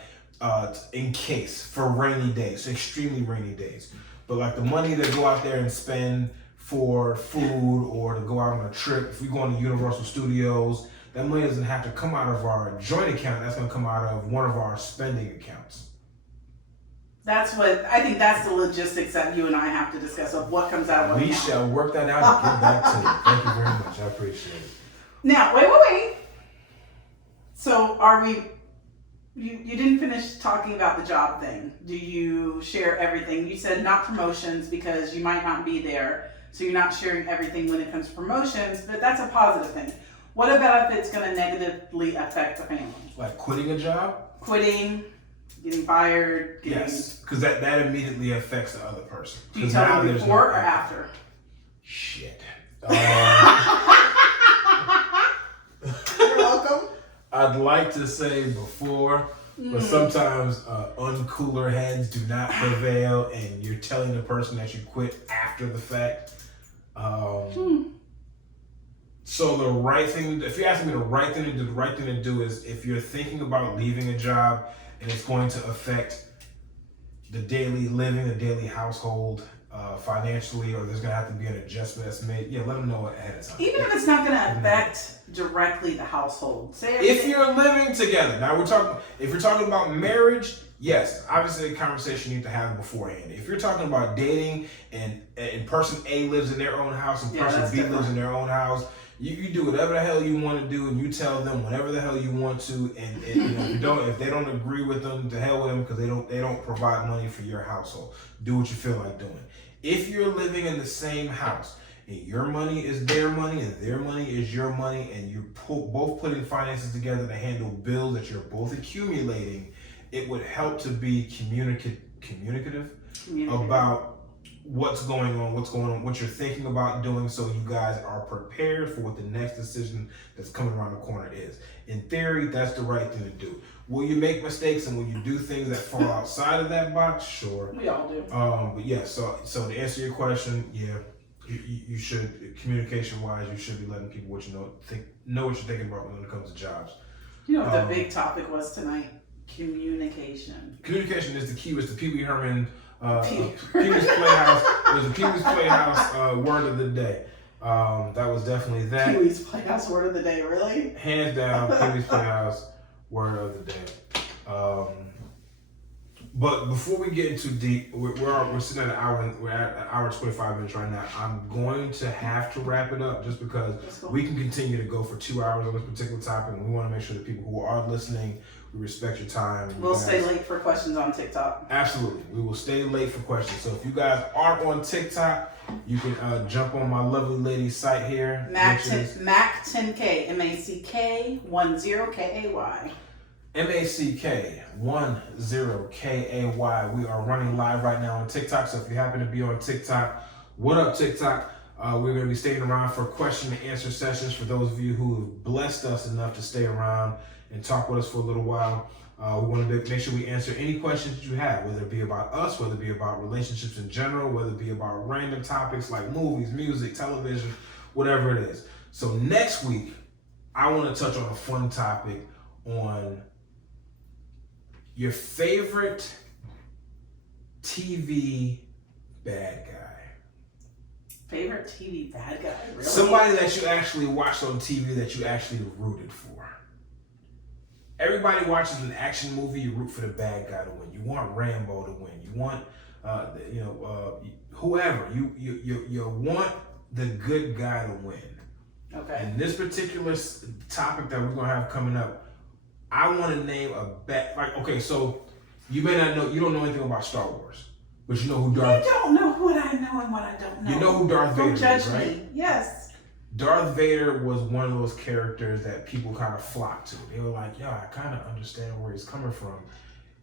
in case for rainy days, extremely rainy days. But like the money to go out there and spend for food or to go out on a trip, if we go on to Universal Studios, that money doesn't have to come out of our joint account. That's going to come out of one of our spending accounts. That's what I think. That's the logistics that you and I have to discuss of what comes out of what. We shall work that out and get back to you. Thank you very much. I appreciate it. Now, wait. So, are we? You didn't finish talking about the job thing. Do you share everything? You said not promotions because you might not be there, so you're not sharing everything when it comes to promotions. But that's a positive thing. What about if it's going to negatively affect the family? Like quitting a job? Quitting. Getting fired. Yes, because that immediately affects the other person. Do you tell them before or after? Shit. You're welcome. I'd like to say before, but sometimes uncooler heads do not prevail, and you're telling the person that you quit after the fact. So the right thing, if you're asking me the right thing to do is if you're thinking about leaving a job and it's going to affect the daily living, the daily household, financially, or there's going to have to be an adjustment that's made, let them know ahead of time. Even if it's not going to affect directly the household. If you're living together, now if you're talking about marriage, yes, obviously a conversation you need to have beforehand. If you're talking about dating and person A lives in their own house and person B lives in their own house, you do whatever the hell you want to do, and you tell them whatever the hell you want to, and if they don't agree with them, to hell with them, because they don't provide money for your household. Do what you feel like doing. If you're living in the same house and your money is their money and their money is your money, and you're both putting finances together to handle bills that you're both accumulating, it would help to be communicative about what's going on, what you're thinking about doing, so you guys are prepared for what the next decision that's coming around the corner is. In theory, that's the right thing to do. Will you make mistakes and will you do things that fall outside of that box? Sure. We all do. But yeah, so to answer your question, yeah, you should, communication wise, you should be letting people what you know what you're thinking about when it comes to jobs. You know what the big topic was tonight? Communication. Communication is the key. It's the Pee Wee Herman Pee-wee's Playhouse. It was the Pee-wee's Playhouse word of the day. That was definitely that. Pee-wee's Playhouse word of the day, really? Hands down, Pee-wee's Playhouse word of the day. But before we get into deep, we're sitting at an hour. We're at an hour 25 minutes right now. I'm going to have to wrap it up just because we can continue to go for 2 hours on this particular topic, and we want to make sure that people who are listening, we respect your time. We'll stay late for questions on TikTok. Absolutely, we will stay late for questions. So if you guys aren't on TikTok, you can jump on my lovely lady's site here. Mac10K, MACK10KAY. MACK10KAY. We are running live right now on TikTok. So if you happen to be on TikTok, what up TikTok? We're going to be staying around for question and answer sessions for those of you who have blessed us enough to stay around and talk with us for a little while. We want to make sure we answer any questions that you have, whether it be about us, whether it be about relationships in general, whether it be about random topics like movies, music, television, whatever it is. So next week, I want to touch on a fun topic on your favorite TV bad guy. Favorite TV bad guy? Really? Somebody that you actually watched on TV that you actually rooted for. Everybody watches an action movie, you root for the bad guy to win. You want Rambo to win. You want, whoever. You want the good guy to win. Okay. And this particular topic that we're going to have coming up, I want to name a okay, so you may not know, you don't know anything about Star Wars, but you know who Darth... You don't know what I know and what I don't know. You know who Darth Vader is, right? Don't judge me. Yes. Darth Vader was one of those characters that people kind of flocked to. They were like, yeah, I kind of understand where he's coming from.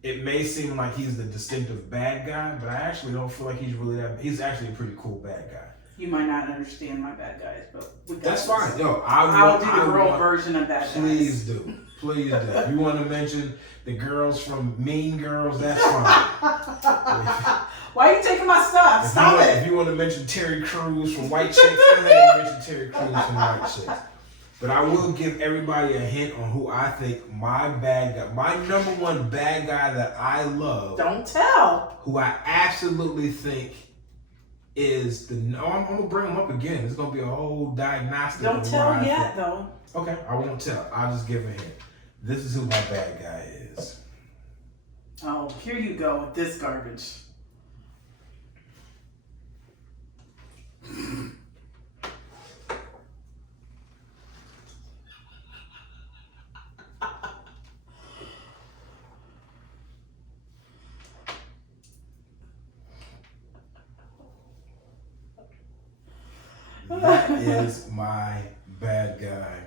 It may seem like he's the distinctive bad guy, but I actually don't feel like he's really that... He's actually a pretty cool bad guy. You might not understand my bad guys, but we got That's fine. Yo, I'll do the girl version of bad guys. Please do. Please do. If you want to mention the girls from Mean Girls, that's fine. Why are you taking my stuff? Stop it. If you want to mention Terry Crews from White Chicks, go ahead and mention Terry Crews from White Chicks. But I will give everybody a hint on who I think my bad guy, my number one bad guy that I love. Don't tell. Who I absolutely think is I'm going to bring him up again. It's going to be a whole diagnostic. Don't tell yet, though. Okay, I won't tell. I'll just give a hint. This is who my bad guy is. Oh, here you go with this garbage. That is my bad guy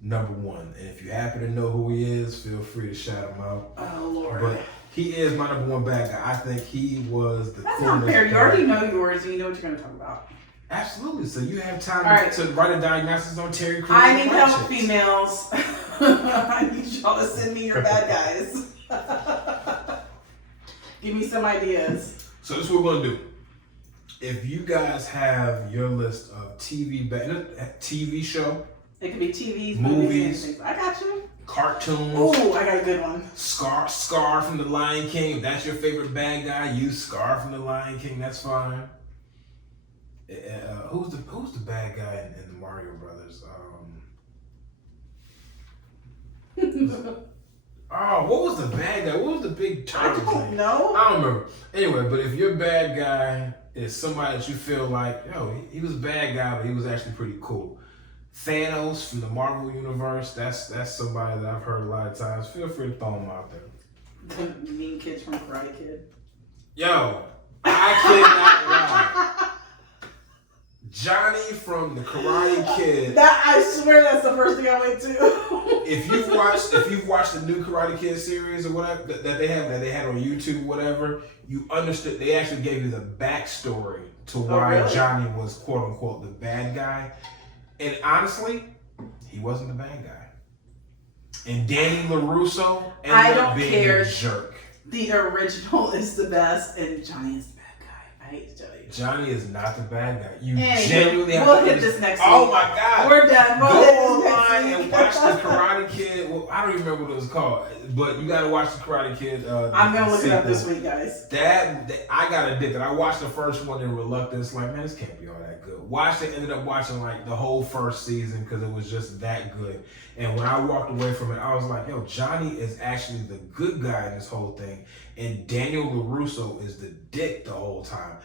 number one. And if you happen to know who he is, feel free to shout him out. Oh, Lord. But he is my number one bad guy. I think he was the That's coolest not fair. You guy. already know yours and you know what you're going to talk about. Absolutely. So you have time right. to write a diagnosis on Terry Crews. I need help, females. I need y'all to send me your bad guys. Give me some ideas. So this is what we're going to do. If you guys have your list of TV show, it could be TVs, movies, anything. I got you. Cartoons. Oh, I got a good one. Scar from the Lion King. If that's your favorite bad guy, use Scar from the Lion King. That's fine. Who's the bad guy in the Mario Brothers? What was the bad guy? What was the big turtle's name? I don't know. I don't remember. Anyway, but if your bad guy is somebody that you feel like, he was a bad guy, but he was actually pretty cool. Thanos from the Marvel Universe, that's somebody that I've heard a lot of times. Feel free to throw him out there. The mean kids from Karate Kid. Yo, I cannot lie. Johnny from the Karate Kid. That I swear that's the first thing I went to. If you've watched the new Karate Kid series or whatever that they had on YouTube or whatever, you understood. They actually gave you the backstory to why really? Johnny was quote unquote the bad guy, and honestly, he wasn't the bad guy. And Danny LaRusso ended up being a jerk. The original is the best, and Johnny is the bad guy. I hate to tell you. Johnny is not the bad guy. You Hey, genuinely have we'll to hit this next week. Oh my God. We're done. Go online and watch the Karate Kid. Well, I don't even remember what it was called, but you got to watch the Karate Kid. I'm going to look it up this week, guys. That I got addicted. I watched the first one in reluctance. Like, man, this can't be all that good. Watched it, ended up watching like the whole first season because it was just that good. And when I walked away from it, I was like, yo, Johnny is actually the good guy in this whole thing. And Daniel LaRusso is the dick the whole time.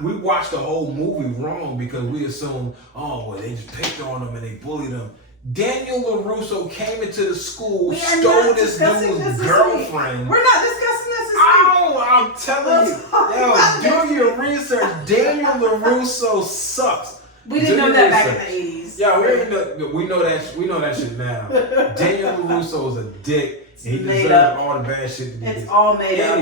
We watched the whole movie wrong because we assumed, oh, well, they just picked on him and they bullied him. Daniel LaRusso came into the school, stole this dude's girlfriend. We're not discussing this this week. Oh, I'm telling you. Yo, do your research. Daniel LaRusso sucks. We didn't know that back in the 80s. Yeah, we know that shit now. Daniel LaRusso is a dick. And he deserves all the bad shit. It's all made up.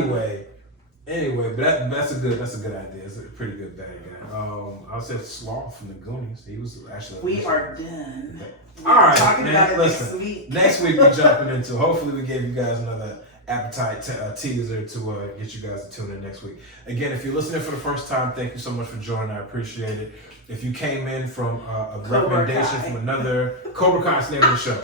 Anyway, but that's a good idea. It's a pretty good bad guy. I'll say Sloth from the Goonies. He was actually. We are done. All right, talking man. about it Listen, next week we're jumping into. Hopefully, we gave you guys another appetite teaser to get you guys to tune in next week. Again, if you're listening for the first time, thank you so much for joining. I appreciate it. If you came in from a recommendation from another Cobra Kai's the name of the show.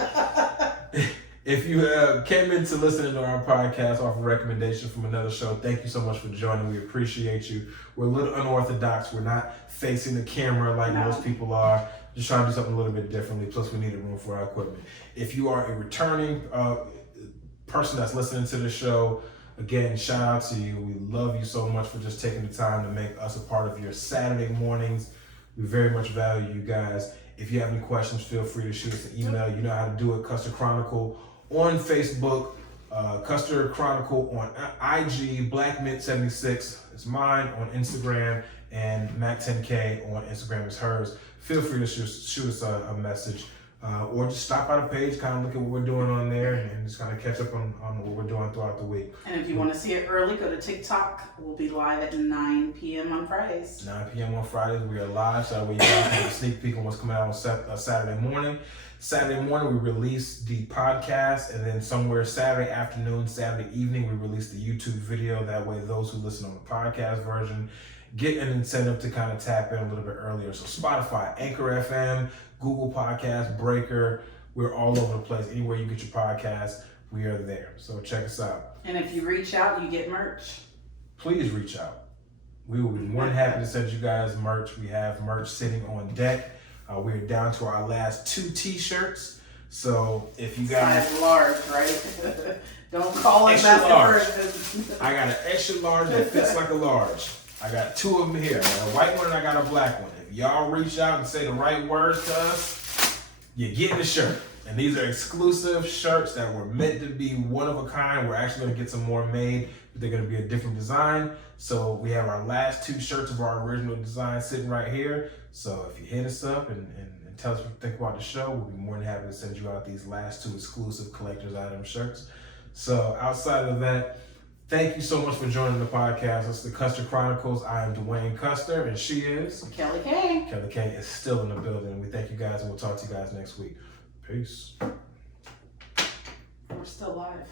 If you came in to listening to our podcast off a recommendation from another show, thank you so much for joining. We appreciate you. We're a little unorthodox. We're not facing the camera like most people are. Just trying to do something a little bit differently. Plus, we need a room for our equipment. If you are a returning person that's listening to the show, again, shout out to you. We love you so much for just taking the time to make us a part of your Saturday mornings. We very much value you guys. If you have any questions, feel free to shoot us an email. You know how to do it. Custer Chronicle on Facebook, Custer Chronicle on IG, BlackMint76 is mine on Instagram, and Mac10K on Instagram is hers. Feel free to shoot us a message or just stop by the page, kind of look at what we're doing on there and just kind of catch up on what we're doing throughout the week. And if you want to see it early, go to TikTok. We'll be live at 9 p.m. on Fridays. 9 p.m. on Fridays, we are live, so that way you guys can sneak peek on what's coming out on Saturday morning. Saturday morning, we release the podcast, and then somewhere Saturday afternoon, Saturday evening, we release the YouTube video. That way, those who listen on the podcast version get an incentive to kind of tap in a little bit earlier. So Spotify, Anchor FM, Google Podcast, Breaker, we're all over the place. Anywhere you get your podcast, we are there. So check us out. And if you reach out, you get merch. Please reach out. We will be more than happy to send you guys merch. We have merch sitting on deck. We're down to our last 2 t-shirts. So if you guys... Size large, right? Don't call it extra large. version. I got an extra large that fits like a large. I got 2 of them here. I got a white one and I got a black one. If y'all reach out and say the right words to us, you're getting the shirt. And these are exclusive shirts that were meant to be one of a kind. We're actually going to get some more made, but they're going to be a different design. So we have our last 2 shirts of our original design sitting right here. So if you hit us up and tell us what you think about the show, we'll be more than happy to send you out these last 2 exclusive collector's item shirts. So outside of that, thank you so much for joining the podcast. It's the Custer Chronicles. I am Dwayne Custer, and she is... Kelly K. Kelly K is still in the building. We thank you guys, and we'll talk to you guys next week. Peace. We're still live.